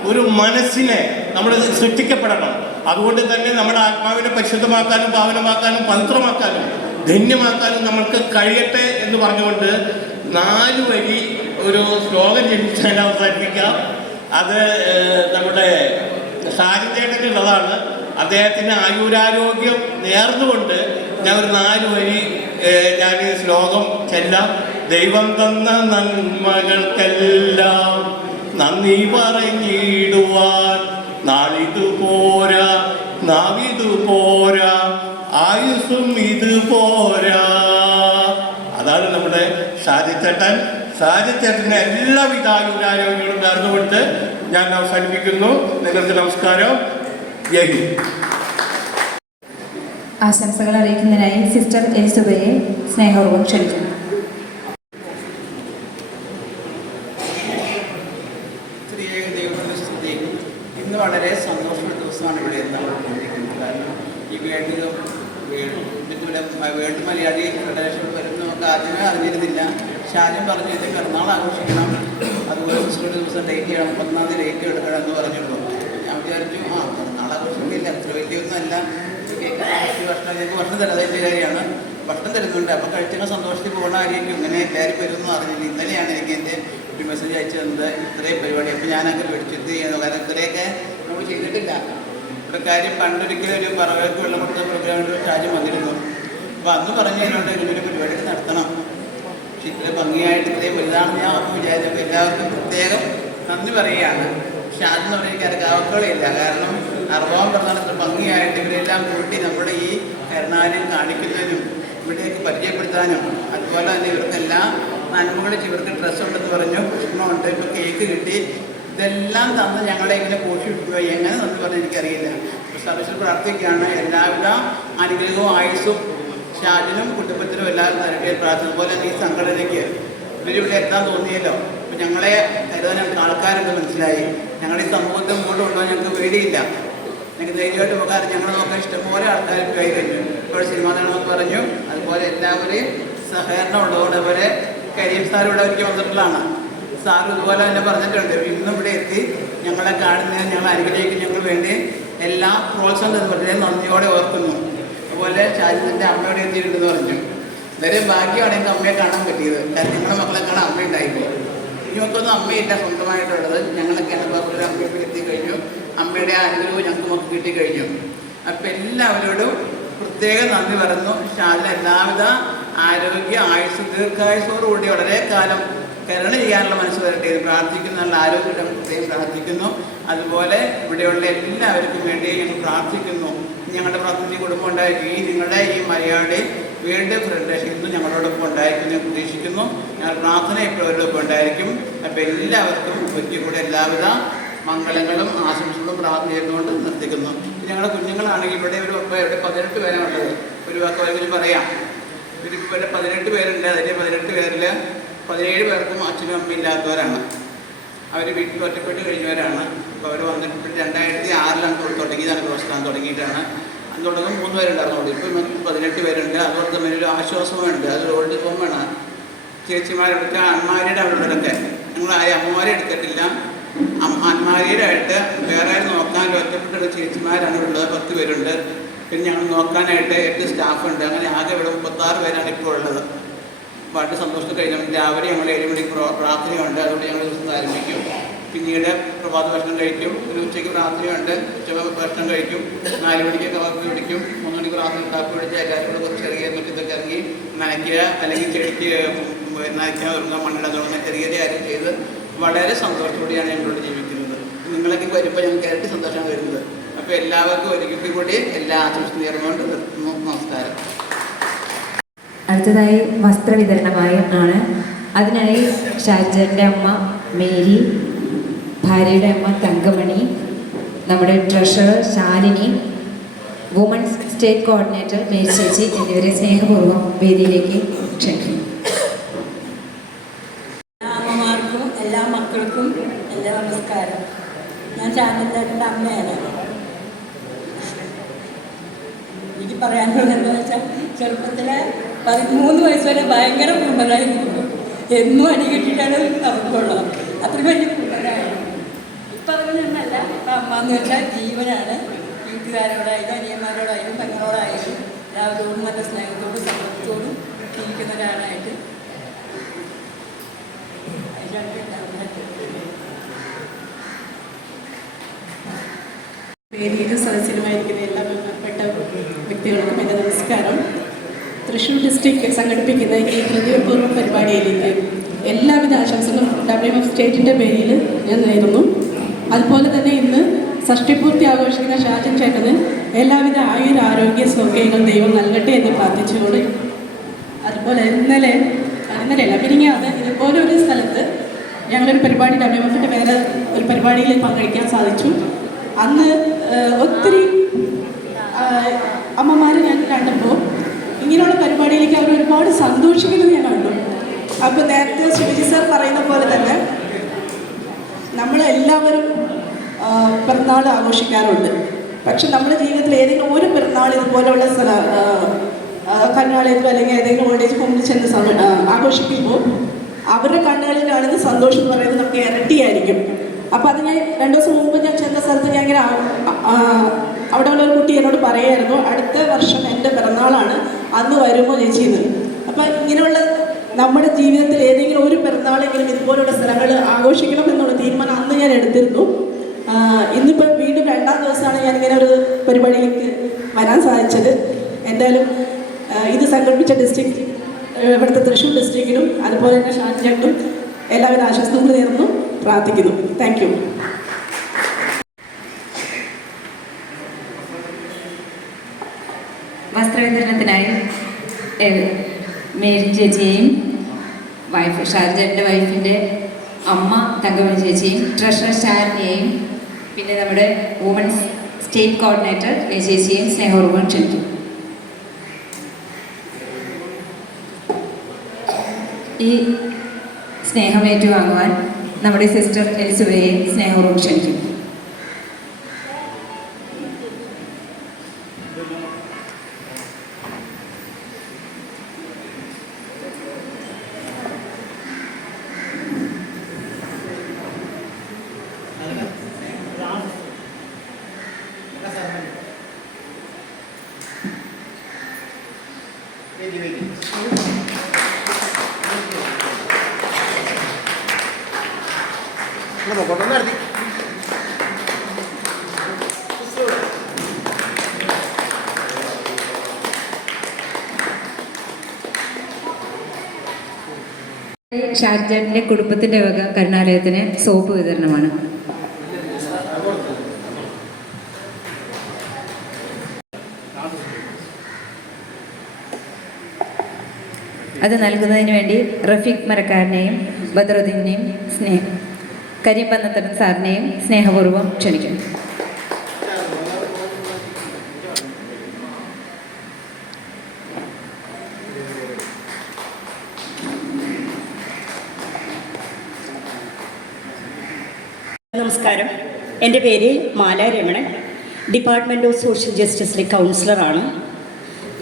ഒരു മനസ്സിനെ നമ്മൾ സൃഷ്ടിക്കപ്പെടണം. അതുകൊണ്ട് തന്നെ നമ്മുടെ ആത്മാവിനെ പരിശുദ്ധമാക്കാനും പാവനമാക്കാനും പവിത്രമാക്കാനും ധന്യമാക്കാനും നമ്മൾക്ക് കഴിയട്ടെ എന്ന് പറഞ്ഞുകൊണ്ട് 4 വരി ഒരു ശ്ലോകം ജപിച്ചാൽ അവസാനിപ്പിക്കാം. അത് നമ്മുടെ സാരിതേട്ടനുള്ളതാണ്. അദ്ദേഹത്തിന് ആയുരാരോഗ്യം നേർന്നുകൊണ്ട് ഞാൻ ഒരു 4 വരി ഞാൻ ശ്ലോകം ചെല്ലാം. ദൈവം തന്ന നന്മകൾക്കെല്ലാം നന്ദി പറഞ്ഞിടുവാൻ നാളിതു പോരാ, നാവിതു പോരാ, ആയുസ്സും ഇത് പോരാ. അതാണ് നമ്മുടെ ഷാജിച്ചേട്ടൻ. ഷാജിച്ചേട്ടൻ്റെ എല്ലാവിധ ആയുരാരോഗ്യങ്ങളും നേർന്നുകൊണ്ട് ഞാൻ അവസാനിപ്പിക്കുന്നു. നിങ്ങൾക്ക് നമസ്കാരം. ജയ് ഹിന്ദ്. ആശംസകൾ അറിയിക്കുന്നതിനായി സിസ്റ്റർ എലിസബയെ സ്നേഹപൂർവ്വം ക്ഷണിക്കുന്നു. ഇന്ന് വളരെ സന്തോഷമുള്ള ദിവസമാണ് ഇവിടെ നടന്നുകൊണ്ടിരിക്കുന്നത്. കാരണം ഈ വേൾഡ് മലയാളി ഫെഡറേഷൻ വരുന്ന നമുക്ക് ആദ്യമേ അറിഞ്ഞിരുന്നില്ല. ഷാജൻ പറഞ്ഞു ഇത് പിറന്നാൾ ആഘോഷിക്കണം, അതുപോലെ മുസ്ലിം ദിവസം ഡേറ്റ് ചെയ്യണം, 14 ഡേറ്റ് എടുക്കണം എന്ന് പറഞ്ഞുള്ളൂ. ഞാൻ വിചാരിച്ചു പിറന്നാൾ ആഘോഷിക്കില്ല, അത്ര വലിയൊന്നുമല്ല, ഭക്ഷണം ഞങ്ങൾക്ക് ഭക്ഷണം തരാതെ എൻ്റെ കാര്യമാണ്, ഭക്ഷണം തരുന്നുണ്ട്, അപ്പോൾ കഴിച്ചങ്ങ് സന്തോഷത്തിൽ പോകണ ആയിരിക്കും. ഇങ്ങനെ എല്ലാവരും വരുമെന്ന് അറിഞ്ഞില്ല. ഇന്നലെയാണ് എനിക്ക് എൻ്റെ ഒരു മെസ്സേജ് അയച്ചു തന്നത് ഇത്രയും പരിപാടി. അപ്പോൾ ഞാനൊക്കെ മേടിച്ചു ഇത് ചെയ്യണം, കാരണം ഇത്രയൊക്കെ നമ്മൾ ചെയ്തിട്ടില്ല. ഇവിടെ കാര്യം പണ്ടൊരിക്കലും ഒരു പറവയ്ക്ക് വെള്ളം കൊടുത്ത പ്രോഗ്രാമിൽ രാജ്യം വന്നിരുന്നു. അപ്പോൾ അന്ന് പറഞ്ഞു കഴിഞ്ഞാൽ ഇങ്ങനൊരു പരിപാടി നടത്തണം, പക്ഷെ ഇത്രയും ഭംഗിയായിട്ട് ഇത്രയും വലുതാണെന്ന് ഞാൻ അപ്പം വിചാരിച്ചപ്പോൾ എല്ലാവർക്കും പ്രത്യേകം നന്ദി പറയുകയാണ്. പക്ഷെ അതെന്ന് പറയുക കാവക്കളില്ല. കാരണം 60-ാം പിറന്നാൾ ഇത്ര ഭംഗിയായിട്ട് ഇവരെല്ലാം കൂട്ടി നമ്മുടെ ഈ കരുണാലയം കാണിക്കുന്നതിനും ഇവിടേക്ക് പരിചയപ്പെടുത്താനും, അതുപോലെ തന്നെ ഇവർക്കെല്ലാം നന്മകൾ, ഇവർക്ക് ഡ്രസ്സ് ഉണ്ടെന്ന് പറഞ്ഞു, ഭക്ഷണമുണ്ട്, ഇപ്പോൾ കേക്ക് കിട്ടി, ഇതെല്ലാം തന്ന് ഞങ്ങളെ ഇങ്ങനെ പോഷിപ്പിക്കുക. എങ്ങനെ നന്ദി പറഞ്ഞാൽ എനിക്കറിയില്ല. സർവീസിൽ പ്രാർത്ഥിക്കുകയാണ്. എല്ലാവിധ അനുഗ്രഹവും ആയുസ്സും ഷാജിനും കുടുംബത്തിനും എല്ലാവരും നൽകിയ പ്രാർത്ഥന. അതുപോലെ തന്നെ ഈ സംഘടനയ്ക്ക് ഇവരിവിടെ എത്താൻ തോന്നിയല്ലോ. അപ്പോൾ ഞങ്ങളെ കരുതാൻ ഞങ്ങൾക്ക് ആൾക്കാരുണ്ട് മനസ്സിലായി. ഞങ്ങളുടെ ഈ സമൂഹത്തെ മുമ്പോട്ട് കൊണ്ടുപോകാൻ ഞങ്ങൾക്ക് പേടിയില്ല, ഞങ്ങൾക്ക് ധൈര്യമായിട്ട് പോകാൻ ഞങ്ങൾ നോക്കാൻ ഇഷ്ടംപോലെ ആൾക്കാർക്ക് കൈ കഴിഞ്ഞു. ഇപ്പോൾ സിനിമാ നടണമെന്ന് പറഞ്ഞു. അതുപോലെ എല്ലാവരെയും സഹകരണം ഉള്ളതുകൊണ്ട് അവരെ കരീം സാർ ഇവിടെ ഒരിക്കൽ വന്നിട്ടുള്ളതാണ്. സാർ ഇതുപോലെ തന്നെ പറഞ്ഞിട്ടുണ്ട്, ഇന്നും ഇവിടെ എത്തി ഞങ്ങളെ കാണുന്നതിന് ഞങ്ങൾ അനുഗ്രഹിക്കും, ഞങ്ങൾ വേണ്ടി എല്ലാ പ്രോത്സാഹനം എന്ന് പറഞ്ഞാൽ നന്ദിയോടെ ഓർക്കുന്നു. അതുപോലെ ഷാജിൻ്റെ അമ്മയോടെ എത്തിയിട്ടുണ്ടെന്ന് പറഞ്ഞു. വളരെ ഭാഗ്യമാണ് എനിക്ക് അമ്മയെ കാണാൻ പറ്റിയത്. കാരണം ഞങ്ങളുടെ മക്കളെ കാണാൻ അമ്മ ഉണ്ടായിപ്പോൾ. ഇനിയൊക്കൊന്നും അമ്മയില്ല സ്വന്തമായിട്ടുള്ളത്. ഞങ്ങളൊക്കെയാണ് ഇപ്പോൾ ഒരു അമ്മയോട് എത്തിക്കഴിഞ്ഞു. അമ്മയുടെ അനുഗ്രഹവും ഞങ്ങൾക്ക് കിട്ടിക്കഴിഞ്ഞു. അപ്പം എല്ലാവരോടും പ്രത്യേകം നന്ദി പറയുന്നു. ഷാജിന് എല്ലാവിധ ആരോഗ്യ ആയുസ് ദീർഘായുസോടുകൂടി വളരെ കാലം കരുണ ചെയ്യാനുള്ള മനസ്സ് വരട്ടെ എന്ന് പ്രാർത്ഥിക്കുന്നു. നല്ല ആരോഗ്യം പ്രത്യേകം പ്രാർത്ഥിക്കുന്നു. അതുപോലെ ഇവിടെയുള്ള എല്ലാവർക്കും വേണ്ടി ഞങ്ങൾ പ്രാർത്ഥിക്കുന്നു. ഞങ്ങളുടെ പ്രാർത്ഥന കുടുംബം ഉണ്ടായിരിക്കും. നിങ്ങളുടെ ഈ മലയാളി വീണ്ടും ഫ്രണ്ട് ഇന്ന് ഞങ്ങളോടൊപ്പം ഉണ്ടായിരിക്കും ഞാൻ പ്രതീക്ഷിക്കുന്നു. ഞങ്ങൾ പ്രാർത്ഥന എപ്പോഴും അവരോടൊപ്പം ഉണ്ടായിരിക്കും. അപ്പോൾ എല്ലാവർക്കും ഒരിക്കൽ കൂടെ എല്ലാവിധ മംഗളങ്ങളും ആശംസകളും പ്രാർത്ഥന ചെയ്തുകൊണ്ട് നിർത്തിക്കുന്നു. ഞങ്ങളുടെ കുഞ്ഞുങ്ങളാണെങ്കിൽ ഇവിടെ ഒരു 18 പേരാണ് ഉള്ളത്. ഒരു വാക്ക് അവരെ പറയാം. ഇവിടെ 18 പേരുണ്ട്. അതിൽ 18 പേരിൽ 17 പേർക്കും അച്ഛനും അമ്മയും ഇല്ലാത്തവരാണ്. അവർ വീട്ടിൽ ഒറ്റപ്പെട്ട് കഴിഞ്ഞവരാണ്. അപ്പോൾ അവർ വന്നിട്ട് 2006 തുടങ്ങിയതാണ് പ്രവർത്തനം തുടങ്ങിയിട്ടാണ്. അന്ന് തുടങ്ങും 3 പേരുണ്ടായിരുന്നുള്ളൂ. ഇപ്പോൾ 18 പേരുണ്ട്. അതുകൊണ്ട് തന്നെ ഒരു ആശ്വാസമുണ്ട്. അതൊരു ഓൾഡ് ഹോമാണ്. ചേച്ചിമാരെടുത്ത അന്മാരുടെ അവിടെയുള്ളതൊക്കെ ഞങ്ങൾ ആരും അമ്മമാരെ എടുത്തിട്ടില്ല. അന്മാരിയായിട്ട് വേറെ നോക്കാൻ ഒറ്റപ്പെട്ടുള്ള ചേച്ചിമാരാണ് ഉള്ളത്. 10 പേരുണ്ട്. പിന്നെ ഞങ്ങൾ നോക്കാനായിട്ട് 8 സ്റ്റാഫുണ്ട്. അങ്ങനെ ആകെ ഇവിടെ 36 പേരാണ് ഇപ്പോൾ ഉള്ളത്. വളരെ സന്തോഷം കഴിഞ്ഞാൽ രാവിലെ ഞങ്ങൾ 7 മണിക്ക് പ്രാർത്ഥനയുണ്ട്. അതുകൊണ്ട് ഞങ്ങൾ ദിവസം ആരംഭിക്കും. പിന്നീട് പ്രഭാത ഭക്ഷണം കഴിക്കും. ഒരു ഉച്ചയ്ക്ക് പ്രാർത്ഥനയുണ്ട്. ഉച്ചക്ക് ഭക്ഷണം കഴിക്കും. 4 മണിക്ക് കാപ്പി പിടിക്കും. 3 മണിക്ക് പ്രാർത്ഥന കാപ്പി പിടിച്ച് എല്ലാവരും കൂടെ കുറച്ച് ചെറിയ ഇതൊക്കെ ഇറങ്ങി നനയ്ക്കുക, അല്ലെങ്കിൽ ചെടിക്ക് നനയ്ക്കാൻ ഒരുങ്ങാൻ മണ്ണിടാൻ തുടങ്ങുന്ന ചെറിയ കാര്യം ചെയ്ത് വളരെ സന്തോഷത്തോടെയാണ് ഞങ്ങളോട് ജീവിക്കുന്നത്. നിങ്ങളൊക്കെ വരുമ്പോൾ ഞങ്ങൾക്ക് ഇരട്ടി സന്തോഷമാണ് വരുന്നത്. അപ്പോൾ എല്ലാവർക്കും ഒരിക്കൽ കൂടി എല്ലാ ആശംസയും നേർന്നുകൊണ്ട് നിർത്തുന്നു. നമസ്കാരം. അടുത്തതായി വസ്ത്രവിതരണമായി ആണ്. അതിനായി ഷാജൻ്റെ അമ്മ മേരി, ഭാര്യയുടെ അമ്മ തങ്കമണി, നമ്മുടെ treasurer Shalini, women's state coordinator Mary ചേച്ചി എന്നിവരെ സ്നേഹപൂർവ്വം വേദിയിലേക്ക് ക്ഷണിക്കുന്നു. എല്ലാ അമ്മമാർക്കും എല്ലാ മക്കൾക്കും എൻ്റെ നമസ്കാരം. ഞാൻ ചാനലിൻ്റെ അമ്മയാണ്. എനിക്ക് പറയാനുള്ളത് എന്താണെന്ന് വെച്ചാൽ ചെറുപ്പത്തിലെ 13 വയസ്സ് വരെ ഭയങ്കര കുമ്പനായിരുന്നു. എന്നും അടി കെട്ടിയിട്ടാണ് നമുക്കുള്ളത്. അത്രയും വലിയ കുമ്പനായിരുന്നു. ഇപ്പം അങ്ങനെയൊന്നല്ല. ഇപ്പം അമ്മ എന്ന് വെച്ചാൽ ജീവനാണ്. വീട്ടുകാരോടായാലും അനിയന്മാരോടായാലും പെങ്ങളോടായാലും എല്ലാവരോടും നല്ല സ്നേഹത്തോടും സന്തോഷത്തോടും ജീവിക്കുന്ന ഒരാളായിട്ട് വേദിയിലും സദസ്സിലുമായിരിക്കുന്ന എല്ലാ ബന്ധപ്പെട്ട വ്യക്തികൾക്കും എൻ്റെ നമസ്കാരം. തൃശ്ശൂർ ഡിസ്ട്രിക്ട് സംഘടിപ്പിക്കുന്ന ഈ ഹൃദയപൂർവ്വ പരിപാടിയിലേക്ക് എല്ലാവിധ ആശംസകളും WMF സ്റ്റേറ്റിൻ്റെ പേരിൽ ഞാൻ നേരുന്നു. അതുപോലെ തന്നെ ഇന്ന് ഷഷ്ടിപൂർത്തി ആഘോഷിക്കുന്ന ഷാജൻ ചേട്ടന് എല്ലാവിധ ആരോഗ്യ സൗഖ്യങ്ങൾ ദൈവം നൽകട്ടെ എന്ന് പ്രാർത്ഥിച്ചുകൊണ്ട്, അതുപോലെ ഇന്നലെയല്ല പിരിങ്ങാതെ ഇതുപോലെ ഒരു സ്ഥലത്ത് ഞങ്ങളൊരു പരിപാടി WMFിൻ്റെ വേറെ ഒരു പരിപാടിയിൽ പങ്കെടുക്കാൻ സാധിച്ചു. അന്ന് ഒത്തിരി അമ്മമാരെ ഞാൻ കണ്ടപ്പോൾ ഇങ്ങനെയുള്ള പരിപാടിയിലേക്ക് അവർ ഒരുപാട് സന്തോഷിക്കുന്നത് ഞാൻ കണ്ടു. അപ്പോൾ നേരത്തെ ശിവജി സാർ പറയുന്ന പോലെ തന്നെ നമ്മളെല്ലാവരും പിറന്നാൾ ആഘോഷിക്കാറുണ്ട്. പക്ഷെ നമ്മുടെ ജീവിതത്തിൽ ഏതെങ്കിലും ഒരു പിറന്നാൾ ഇതുപോലെയുള്ള കർണാലയത്തിലോ അല്ലെങ്കിൽ ഏതെങ്കിലും ഓൾഡ് ഏജ് ഹോമിൽ ചെന്ന് ആഘോഷിക്കുമ്പോൾ അവരുടെ കണ്ണുകളിൽ കാണുന്ന സന്തോഷം എന്ന് പറയുന്നത് നമുക്ക് ഇരട്ടിയായിരിക്കും. അപ്പോൾ അത് ഞാൻ 2 ദിവസം മുമ്പ് ഞാൻ ചെന്ന സ്ഥലത്ത് ഞാൻ ഇങ്ങനെ അവിടെ ഉള്ള ഒരു കുട്ടി എന്നോട് പറയായിരുന്നു, അടുത്ത വർഷം എൻ്റെ പിറന്നാളാണ്, അന്ന് വരുമോ ചേച്ചിന്ന്. അപ്പോൾ ഇങ്ങനെയുള്ള നമ്മുടെ ജീവിതത്തിൽ ഏതെങ്കിലും ഒരു പിറന്നാളെങ്കിലും ഇതുപോലുള്ള സ്ഥലങ്ങൾ ആഘോഷിക്കണം എന്നുള്ള തീരുമാനം അന്ന് ഞാൻ എടുത്തിരുന്നു. ഇന്നിപ്പോൾ വീണ്ടും 2ാം ദിവസമാണ് ഞാനിങ്ങനെ ഒരു പരിപാടിയിലേക്ക് വരാൻ സാധിച്ചത്. എന്തായാലും ഇത് സംഘടിപ്പിച്ച ഡിസ്ട്രിക്ട് ഇവിടുത്തെ തൃശ്ശൂർ ഡിസ്ട്രിക്റ്റിനും അതുപോലെ തന്നെ ഷാൻജാക്കും എല്ലാവിധ ആശംസകളും നേർന്നു പ്രാർത്ഥിക്കുന്നു. Thank you. വസ്ത്രവിതരണത്തിനായി മേരി ചേച്ചിയെയും ഷാജൻ്റെ വൈഫിൻ്റെ അമ്മ തങ്കമണി ചേച്ചിയും ട്രഷറർ ശാലിനിയെയും പിന്നെ നമ്മുടെ വുമൺസ് സ്റ്റേറ്റ് കോർഡിനേറ്റർ മേരി ചേച്ചിയെയും സ്നേഹപൂർവ്വം ക്ഷണിക്കും. ഈ സ്നേഹം ഏറ്റുവാങ്ങുവാൻ നമ്മുടെ സിസ്റ്റർ എലിസുബയെ സ്നേഹപൂർവ്വം ക്ഷണിക്കും. ഷാജൻ്റെ കുടുംബത്തിൻ്റെ വക കരുണാലയത്തിന് സോപ്പ് വിതരണമാണ്. അത് നൽകുന്നതിന് വേണ്ടി റഫീഖ് മരക്കാരനെയും ബദറുദ്ദീനെയും കരീം പന്നത്തടൻ സാറിനെയും സ്നേഹപൂർവ്വം ക്ഷണിക്കുന്നു. നമസ്കാരം, എൻ്റെ പേര് മാല രമണൻ, ഡിപ്പാർട്ട്മെൻറ്റ് ഓഫ് സോഷ്യൽ ജസ്റ്റിസിലെ കൗൺസിലറാണ്.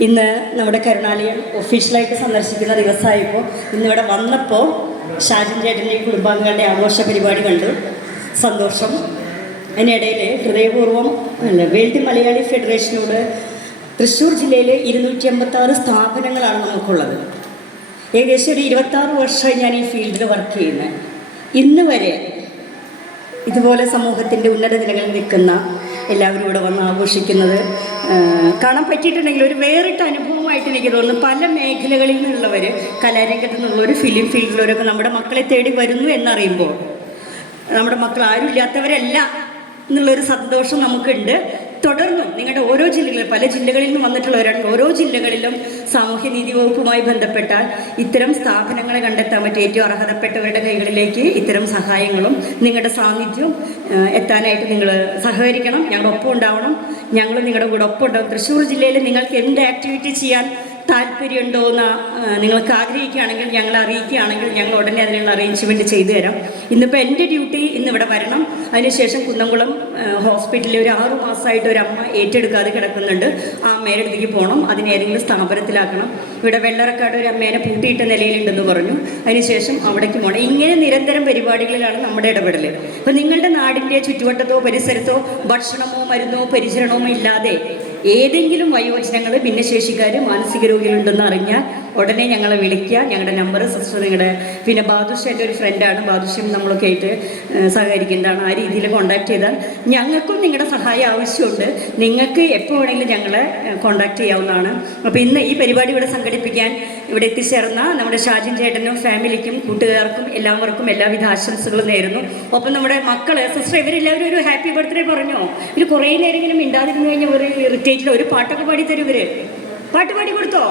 ഇന്ന് നമ്മുടെ കരുണാലയം ഒഫീഷ്യലായിട്ട് സന്ദർശിക്കുന്ന ദിവസമായപ്പോൾ ഇന്നിവിടെ വന്നപ്പോൾ ഷാജൻ ചേട്ടൻ്റെയും കുടുംബാംഗങ്ങളുടെ ആഘോഷ പരിപാടി കണ്ടു. സന്തോഷം. അതിനിടയിൽ ഹൃദയപൂർവ്വം വേൾഡ് മലയാളി ഫെഡറേഷനോട് തൃശ്ശൂർ ജില്ലയിൽ 256 സ്ഥാപനങ്ങളാണ് നമുക്കുള്ളത്. ഏകദേശം ഒരു 26 വർഷമായി ഞാൻ ഈ ഫീൽഡിൽ വർക്ക് ചെയ്യുന്നത്. ഇന്ന് വരെ ഇതുപോലെ സമൂഹത്തിൻ്റെ ഉന്നത നിലകളിൽ നിൽക്കുന്ന എല്ലാവരും ഇവിടെ വന്ന് ആഘോഷിക്കുന്നത് കാണാൻ പറ്റിയിട്ടുണ്ടെങ്കിൽ ഒരു വേറിട്ട അനുഭവമായിട്ട് എനിക്ക് തോന്നുന്നു. പല മേഖലകളിൽ നിന്നുള്ളവർ, കലാരംഗത്ത് നിന്നുള്ളവർ, ഫിലിം ഫീൽഡിലുള്ളവരൊക്കെ നമ്മുടെ മക്കളെ തേടി വരുന്നു എന്നറിയുമ്പോൾ നമ്മുടെ മക്കൾ ആരും ഇല്ലാത്തവരല്ല എന്നുള്ളൊരു സന്തോഷം നമുക്കുണ്ട്. തുടർന്നും നിങ്ങളുടെ ഓരോ ജില്ലകളിലും, പല ജില്ലകളിൽ നിന്നും വന്നിട്ടുള്ളവരാണ്, ഓരോ ജില്ലകളിലും സാമൂഹ്യനീതി വകുപ്പുമായി ബന്ധപ്പെട്ടാൽ ഇത്തരം സ്ഥാപനങ്ങളെ കണ്ടെത്താൻ പറ്റും. ഏറ്റവും അർഹതപ്പെട്ടവരുടെ കൈകളിലേക്ക് ഇത്തരം സഹായങ്ങളും നിങ്ങളുടെ സാന്നിധ്യവും എത്താനായിട്ട് നിങ്ങൾ സഹകരിക്കണം. ഞങ്ങളുടെ ഒപ്പം ഉണ്ടാവണം, ഞങ്ങൾ നിങ്ങളുടെ കൂടെ ഒപ്പം ഉണ്ടാവും. തൃശ്ശൂർ ജില്ലയിൽ നിങ്ങൾക്ക് എന്ത് ആക്ടിവിറ്റി ചെയ്യാൻ താല്പര്യമുണ്ടോ എന്ന് നിങ്ങൾക്ക് ആഗ്രഹിക്കുകയാണെങ്കിൽ ഞങ്ങളെ അറിയിക്കുകയാണെങ്കിൽ ഞങ്ങൾ ഉടനെ അതിനുള്ള അറേഞ്ച്മെൻറ്റ് ചെയ്തു തരാം. ഇന്നിപ്പോൾ എൻ്റെ ഡ്യൂട്ടി ഇന്നിവിടെ വരണം. അതിനുശേഷം കുന്നംകുളം ഹോസ്പിറ്റലിൽ ഒരു 6 മാസമായിട്ട് ഒരു അമ്മ ഏറ്റെടുക്കാതെ കിടക്കുന്നുണ്ട്. ആ അമ്മയുടെ അടുത്തേക്ക് പോകണം, അതിനെ ഏതെങ്കിലും സ്ഥാപനത്തിലാക്കണം. ഇവിടെ വെള്ളറക്കാട് ഒരു അമ്മേനെ പൂട്ടിയിട്ട നിലയിലുണ്ടെന്ന് പറഞ്ഞു. അതിനുശേഷം അവിടേക്ക് പോകണം. ഇങ്ങനെ നിരന്തരം പരിപാടികളിലാണ് നമ്മുടെ ഇടപെടൽ. അപ്പോൾ നിങ്ങളുടെ നാടിൻ്റെ ചുറ്റുവട്ടത്തോ പരിസരത്തോ ഭക്ഷണമോ മരുന്നോ പരിചരണമോ ഇല്ലാതെ ഏതെങ്കിലും വയോജനങ്ങൾ, ഭിന്നശേഷിക്കാർ, മാനസിക രോഗികളുണ്ടെന്ന് അറിഞ്ഞാൽ ഉടനെ ഞങ്ങളെ വിളിക്കുക. ഞങ്ങളുടെ നമ്പർ സിസ്റ്റർ നിങ്ങളുടെ, പിന്നെ ബാദുഷ എൻ്റെ ഒരു ഫ്രണ്ടാണ്, ബാദുഷയും നമ്മളൊക്കെ ആയിട്ട് സഹകരിക്കുന്നതാണ്. ആ രീതിയിൽ കോൺടാക്ട് ചെയ്താൽ ഞങ്ങൾക്കും നിങ്ങളുടെ സഹായം ആവശ്യമുണ്ട്. നിങ്ങൾക്ക് എപ്പോൾ വേണമെങ്കിലും ഞങ്ങളെ കോൺടാക്ട് ചെയ്യാവുന്നതാണ്. അപ്പോൾ ഇന്ന് ഈ പരിപാടി ഇവിടെ സംഘടിപ്പിക്കാൻ ഇവിടെ എത്തിച്ചേർന്ന നമ്മുടെ ഷാജിൻ ചേട്ടനും ഫാമിലിക്കും കൂട്ടുകാർക്കും എല്ലാവർക്കും എല്ലാവിധ ആശംസകളും നേരുന്നു. ഒപ്പം നമ്മുടെ മക്കൾ, സിസ്റ്റർ, ഇവരെല്ലാവരും ഒരു ഹാപ്പി ബർത്ത്ഡേ പറഞ്ഞോ? ഇത് കുറേ നേരം ഇങ്ങനെ മിണ്ടാതിരുന്നു കഴിഞ്ഞാൽ ഒരു ഇറിറ്റേറ്റിൽ ഒരു പാട്ടൊക്കെ പാടിത്തരും. ഇവർ പാട്ട് പാടി കൊടുത്തോ?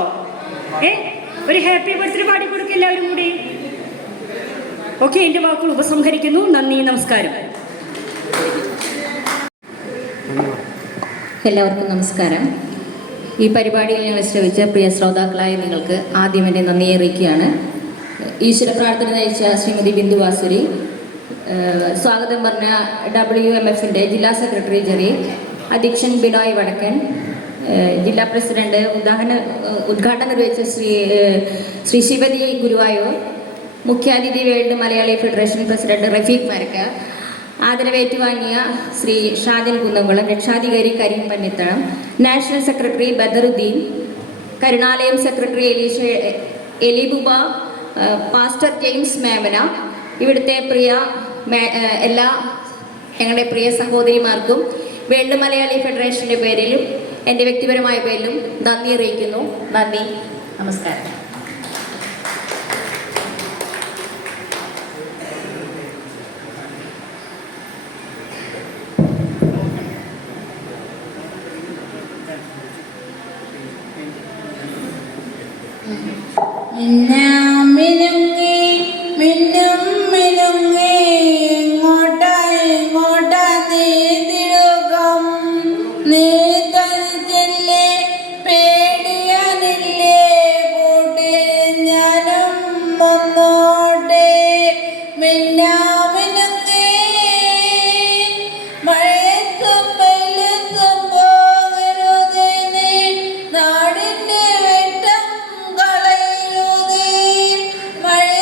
ഒരു ഹാപ്പി ബർത്ത്ഡേ പാടി കൊടുക്കുക എല്ലാവരും കൂടി. ഓക്കെ, എൻ്റെ വാക്കുകൾ ഉപസംഹരിക്കുന്നു. നന്ദി, നമസ്കാരം. എല്ലാവർക്കും നമസ്കാരം. ഈ പരിപാടിയിൽ ഞങ്ങൾ ശ്രമിച്ച പ്രിയ ശ്രോതാക്കളായ നിങ്ങൾക്ക് ആദ്യം എൻ്റെ നന്ദി അറിയിക്കുകയാണ്. ഈശ്വര പ്രാർത്ഥന നയിച്ച ശ്രീമതി ബിന്ദു വാസുരി, സ്വാഗതം പറഞ്ഞ WMFൻ്റെ ജില്ലാ സെക്രട്ടറി ജെറി, അധ്യക്ഷൻ ബിനോയ് വടക്കൻ, ജില്ലാ പ്രസിഡന്റ്, ഉദ്ഘാടനം നിർവഹിച്ച ശ്രീ ശിവതി ഗുരുവായൂർ, മുഖ്യാതിഥി world Malayali federation president Rafeeq Marakkar, ആദരവേറ്റുവാങ്ങിയ ശ്രീ ഷാജൻ കുന്നംകുളം, രക്ഷാധികാരി Kareem Pannithalam, national secretary Badaruddin, Karunalayam secretary Elibuba, pastor James Memana, ഇവിടുത്തെ എല്ലാ ഞങ്ങളുടെ പ്രിയ സഹോദരിമാർക്കും വേൾഡ് മലയാളി ഫെഡറേഷൻ്റെ പേരിലും എൻ്റെ വ്യക്തിപരമായ പേരിലും നന്ദി അറിയിക്കുന്നു. നന്ദി, നമസ്കാരം. മഴ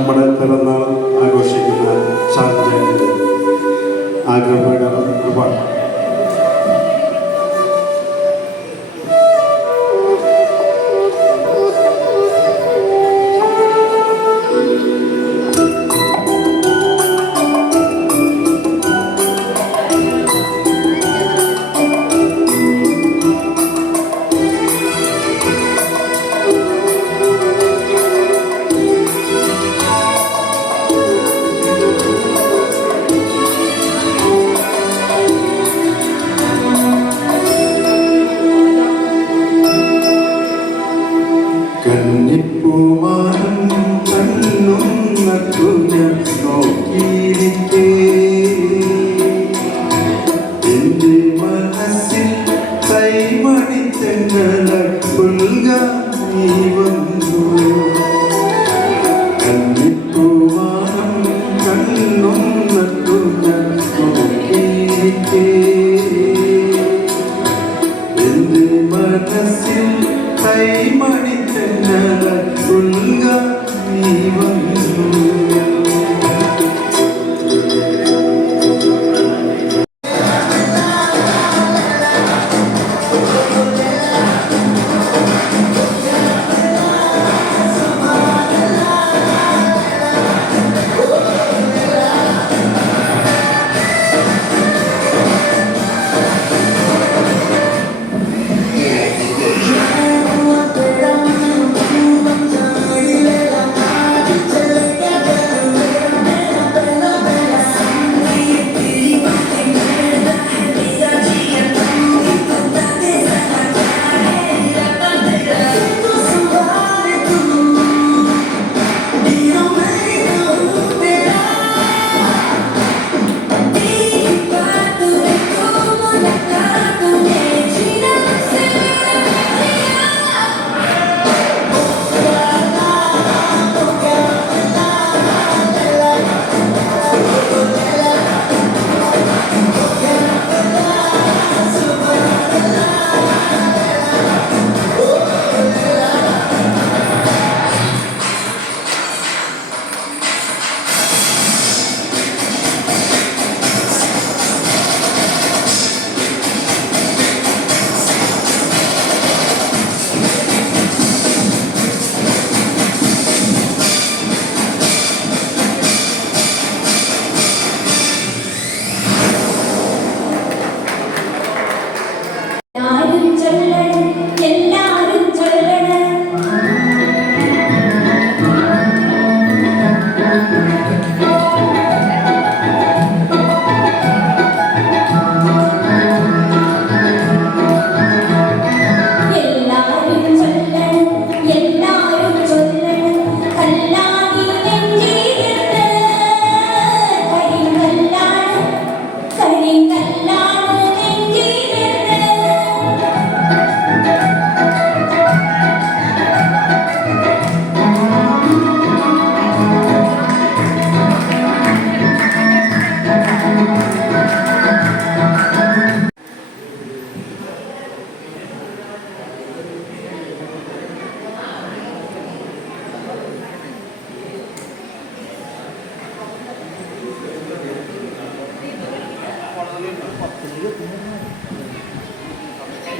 നമ്മുടെ പിറന്നാൾ ആഘോഷിക്കുന്ന ഷാജാൻ്റെ ആഗ്രഹപ്രകാരം ഒരുപാട് കന്നിപ്പൂമാനം കണ്ണും നട്ടുന നോക്കിയിരിക്കേ എൻ്റെ മനസ്സിൽ കൈമണിത്തെന്നല പുൽകാൻ നീ വന്നു കന്നിപ്പൂമാനം കണ്ണും നട്ടുന നോക്കിയിരിക്കേ എൻ്റെ മനസ്സിൽ കൈമണിത്തെന്നല പുൽകാൻ നീ വന്നു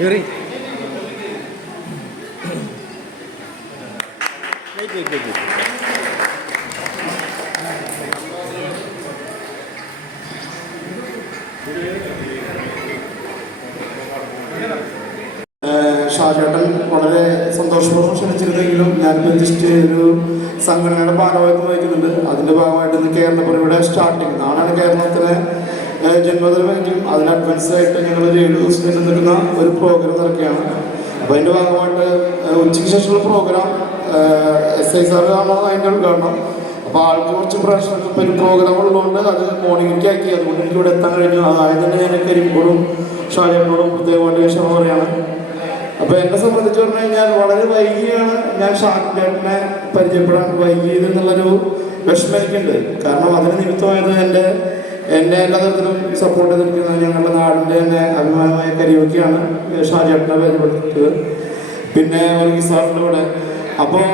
Yuri. ഷാജേട്ടൻ വളരെ സന്തോഷപൂർവ്വം ക്ഷണിച്ചിരുന്നെങ്കിലും ഞാനിപ്പോൾ ജസ്റ്റ് ഒരു സംഘടനയുടെ ഭാഗമായിട്ട് വഹിക്കുന്നുണ്ട്. അതിൻ്റെ ഭാഗമായിട്ട് ഇന്ന് കേരളപ്പിറവിയുടെ സ്റ്റാർട്ടിങ് നാളാണ് കേരളത്തിലെ ജന്മദിനമെങ്കിലും അതിന് അഡ്വാൻസായിട്ട് ഞങ്ങൾ ഒരു 7 ദിവസം നീണ്ടു നിൽക്കുന്ന ഒരു പ്രോഗ്രാം നടക്കുകയാണ്. അപ്പോൾ അതിൻ്റെ ഭാഗമായിട്ട് ഉച്ചയ്ക്ക് ശേഷമുള്ള പ്രോഗ്രാം SI സാറാണ് അതിൻ്റെ ഉദ്ഘാടനം. അപ്പോൾ ആൾക്ക് കുറച്ച് പ്രശ്നം ഒരു പ്രോഗ്രാം ഉള്ളതുകൊണ്ട് അത് മോർണിംഗിലേക്ക് ആക്കി. അതുകൊണ്ട് എനിക്ക് ഇവിടെ എത്താൻ കഴിഞ്ഞു. അതായത് തന്നെ ഞാൻ കരിമ്പോഴും ഷാജേട്ടനോടും പ്രത്യേകമായിട്ട് ക്ഷമ പറയാണ്. അപ്പോൾ എന്നെ സംബന്ധിച്ച് പറഞ്ഞു കഴിഞ്ഞാൽ വളരെ വൈകിയാണ് ഞാൻ ഷാജേട്ടനെ പരിചയപ്പെടാൻ വൈകിയത് എന്നുള്ളൊരു വിഷമം എനിക്കുണ്ട്. കാരണം അതിന് നിമിത്തമായത് എന്നെ എല്ലാ തരത്തിലും സപ്പോർട്ട് ചെയ്തിരിക്കുന്നത് ഞങ്ങളുടെ നാടിൻ്റെ തന്നെ അഭിമാനമായ കരിയോക്കിയാണ് ഷാജേട്ടനെ പരിചയപ്പെടുത്തിയത്. പിന്നെ വർഗീസ് സാറിൻ്റെ കൂടെ. അപ്പോൾ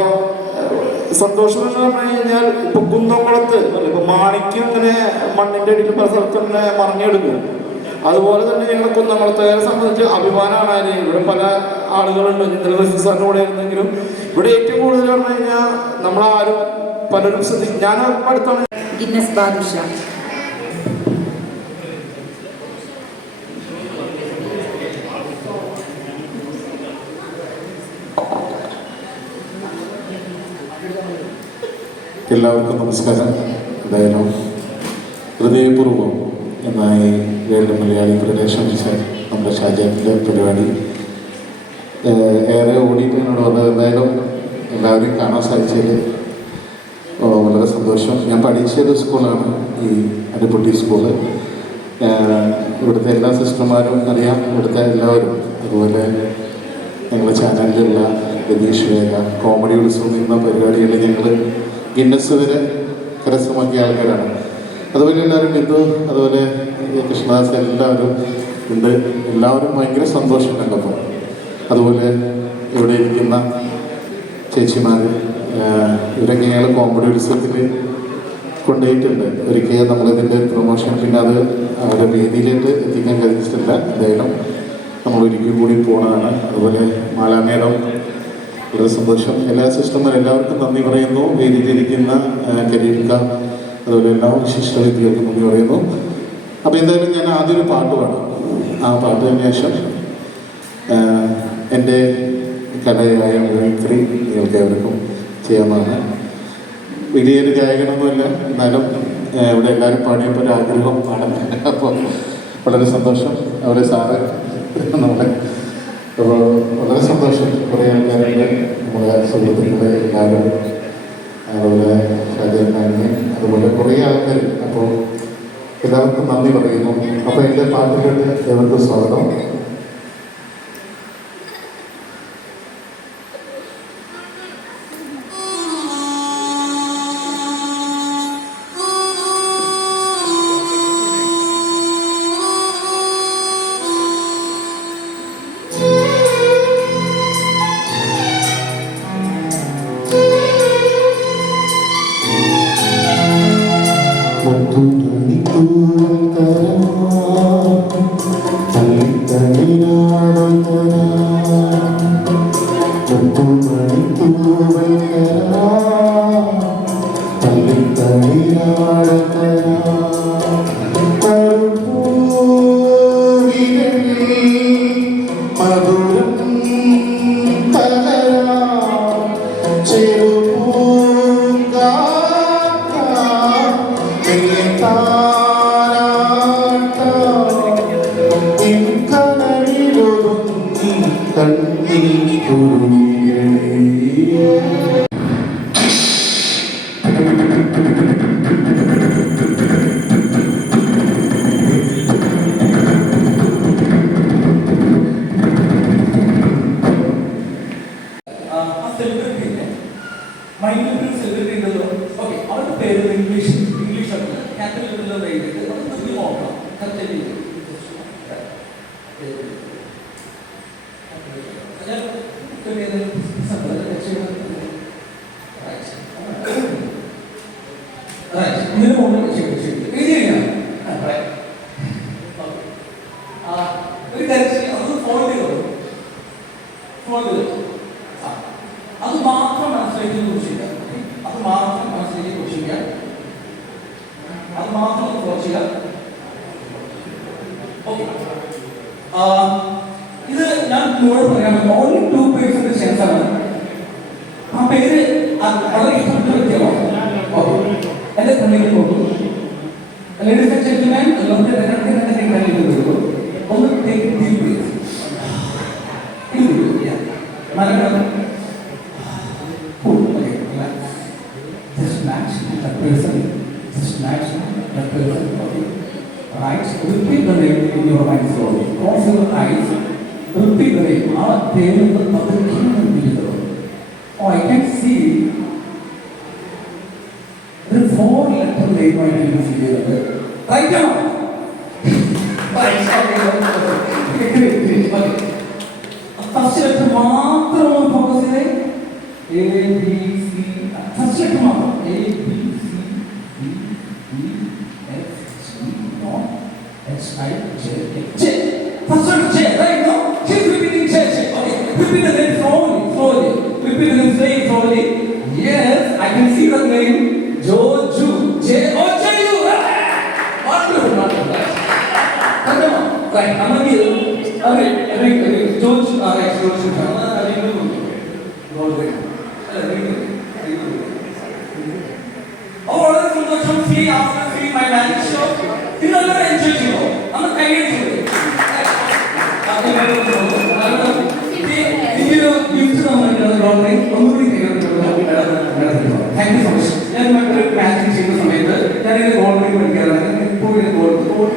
സന്തോഷം എന്ന് പറഞ്ഞു കഴിഞ്ഞാൽ ഇപ്പൊ കുന്നംകുളത്ത് ഇപ്പൊ മാണിക്യം ഇങ്ങനെ മണ്ണിന്റെ അടിയിൽ പല സ്ഥലത്ത് ഇങ്ങനെ മറിഞ്ഞെടുക്കും. അതുപോലെ തന്നെ ഞങ്ങൾ കുന്നംകുളത്തുകാരെ സംബന്ധിച്ച് അഭിമാനമാണ്. ഇവിടെ പല ആളുകളുണ്ട്, സാറിന്റെ കൂടെ ആയിരുന്നെങ്കിലും ഇവിടെ ഏറ്റവും കൂടുതൽ പറഞ്ഞു കഴിഞ്ഞാൽ നമ്മളാരും പലരും ഞാൻ അടുത്താണ് ഗിന്നസ് ബാദുഷ. എല്ലാവർക്കും നമസ്കാരം. എന്തായാലും ഹൃദയപൂർവ്വം എന്നായി വേൾഡ് മലയാളി ഫെഡറേഷൻ നമ്മുടെ ഷാജാൻ്റെ പരിപാടി ഏറെ ഓടിയിട്ട് എന്നോട് വന്നത്. എന്തായാലും എല്ലാവരെയും കാണാൻ സാധിച്ചതിൽ വളരെ സന്തോഷം. ഞാൻ പഠിച്ചൊരു സ്കൂളാണ് ഈ അടിപൊളി സ്കൂള്. ഇവിടുത്തെ എല്ലാ സിസ്റ്റർമാരും അറിയാം, ഇവിടുത്തെ എല്ലാവരും. അതുപോലെ ഞങ്ങളുടെ ചാനലിലുള്ള രതീഷ് വേഗ കോമഡി ഉത്സവം എന്ന പരിപാടികളിൽ ഞങ്ങൾ ഗിന്നസ് വരെ കരസ്ഥമാക്കിയ ആൾക്കാരാണ്. അതുപോലെ എല്ലാവരും ബിന്ദു, അതുപോലെ കൃഷ്ണദാസ് എല്ലാവരും ഉണ്ട്. എല്ലാവരും ഭയങ്കര സന്തോഷം കണ്ടപ്പോൾ. അതുപോലെ ഇവിടെ ഇരിക്കുന്ന ചേച്ചിമാർ ഇവരൊക്കെ ഞങ്ങൾ കോമഡി ഉത്സവത്തിൽ കൊണ്ടുപോയിട്ടുണ്ട്. ഒരിക്കൽ നമ്മളിതിൻ്റെ പ്രൊമോഷൻ പിന്നെ അത് അവരുടെ വേദിയിലേക്ക് എത്തിക്കാൻ കഴിച്ചിട്ടില്ല. എന്തായാലും നമ്മൾ ഒരിക്കൽ കൂടി പോകണതാണ്. അതുപോലെ മാലാമേടം വളരെ സന്തോഷം. എല്ലാ സിസ്റ്റർമാരും എല്ലാവർക്കും നന്ദി പറയുന്നു. വേദിയിലിരിക്കുന്ന കരീംക അതുപോലെ എല്ലാ വിശിഷ്ട വ്യക്തികൾക്കും നന്ദി പറയുന്നു. അപ്പോൾ എന്തായാലും ഞാൻ ആദ്യം ഒരു പാട്ട് പാടും. ആ പാട്ടിന് ശേഷം എൻ്റെ കലയായ മിമിക്രി നിങ്ങൾക്ക് എവർക്കും ചെയ്യാവുന്നതാണ്. വലിയൊരു ഗായകനൊന്നുമില്ല, എന്നാലും ഇവിടെ എല്ലാവരും പാടിയപ്പോൾ ഒരു ആഗ്രഹം പാടാൻ. അപ്പോൾ വളരെ സന്തോഷം. അവരെ സാറ് നമ്മളെ അപ്പോൾ വളരെ സന്തോഷം. കുറേ ആൾക്കാരുടെ നമ്മുടെ സുഹൃത്തുക്കളെ എല്ലാവരും, അതുപോലെ ഷാജാനെ, അതുപോലെ കുറേ ആൾക്കാർ. അപ്പോൾ എല്ലാവർക്കും നന്ദി പറയുന്നു. അപ്പോൾ എൻ്റെ പാട്ടിലോട്ട് ഏവർക്കും സ്വാഗതം. ഇത് ഞാൻ നിങ്ങളോട് പറയാൻ ഓൺലി 2% ചാൻസ് ആണ്. ആ പേര് വളരെ ഇഷ്ടപ്പെട്ട വ്യക്തിയാണ്. എന്റെ കണ്ണിൽ പോകും. Ladies and gentlemen, ഒന്ന് take deep breath. Just match that person. Just match that person. Right? Repeat the name in your mind slowly. Close your eyes. Repeat the name. Oh, I can see the 4-letter name I can see here. Right now. First letter മാത്രം focus ചെയ്തേ. A B C first letter മാത്രം A B C D E F G H I J K. J. First one J, right? No? Keep repeating J. Okay. Repeat the name slowly. Repeat the name slowly. Yes, I can see the name Joju. J O J U. Wonderful. Come on. Right. I'm gonna give you. Okay. Joju. Right. Joju. My magic show. You know, you're enjoying it. I'm not tired of it. Thank you so much. ഞാൻ magic ചെയ്യുന്ന സമയത്ത് ഞാൻ ഇത് gold പഠിക്കാറുണ്ട്. ഇപ്പോൾ gold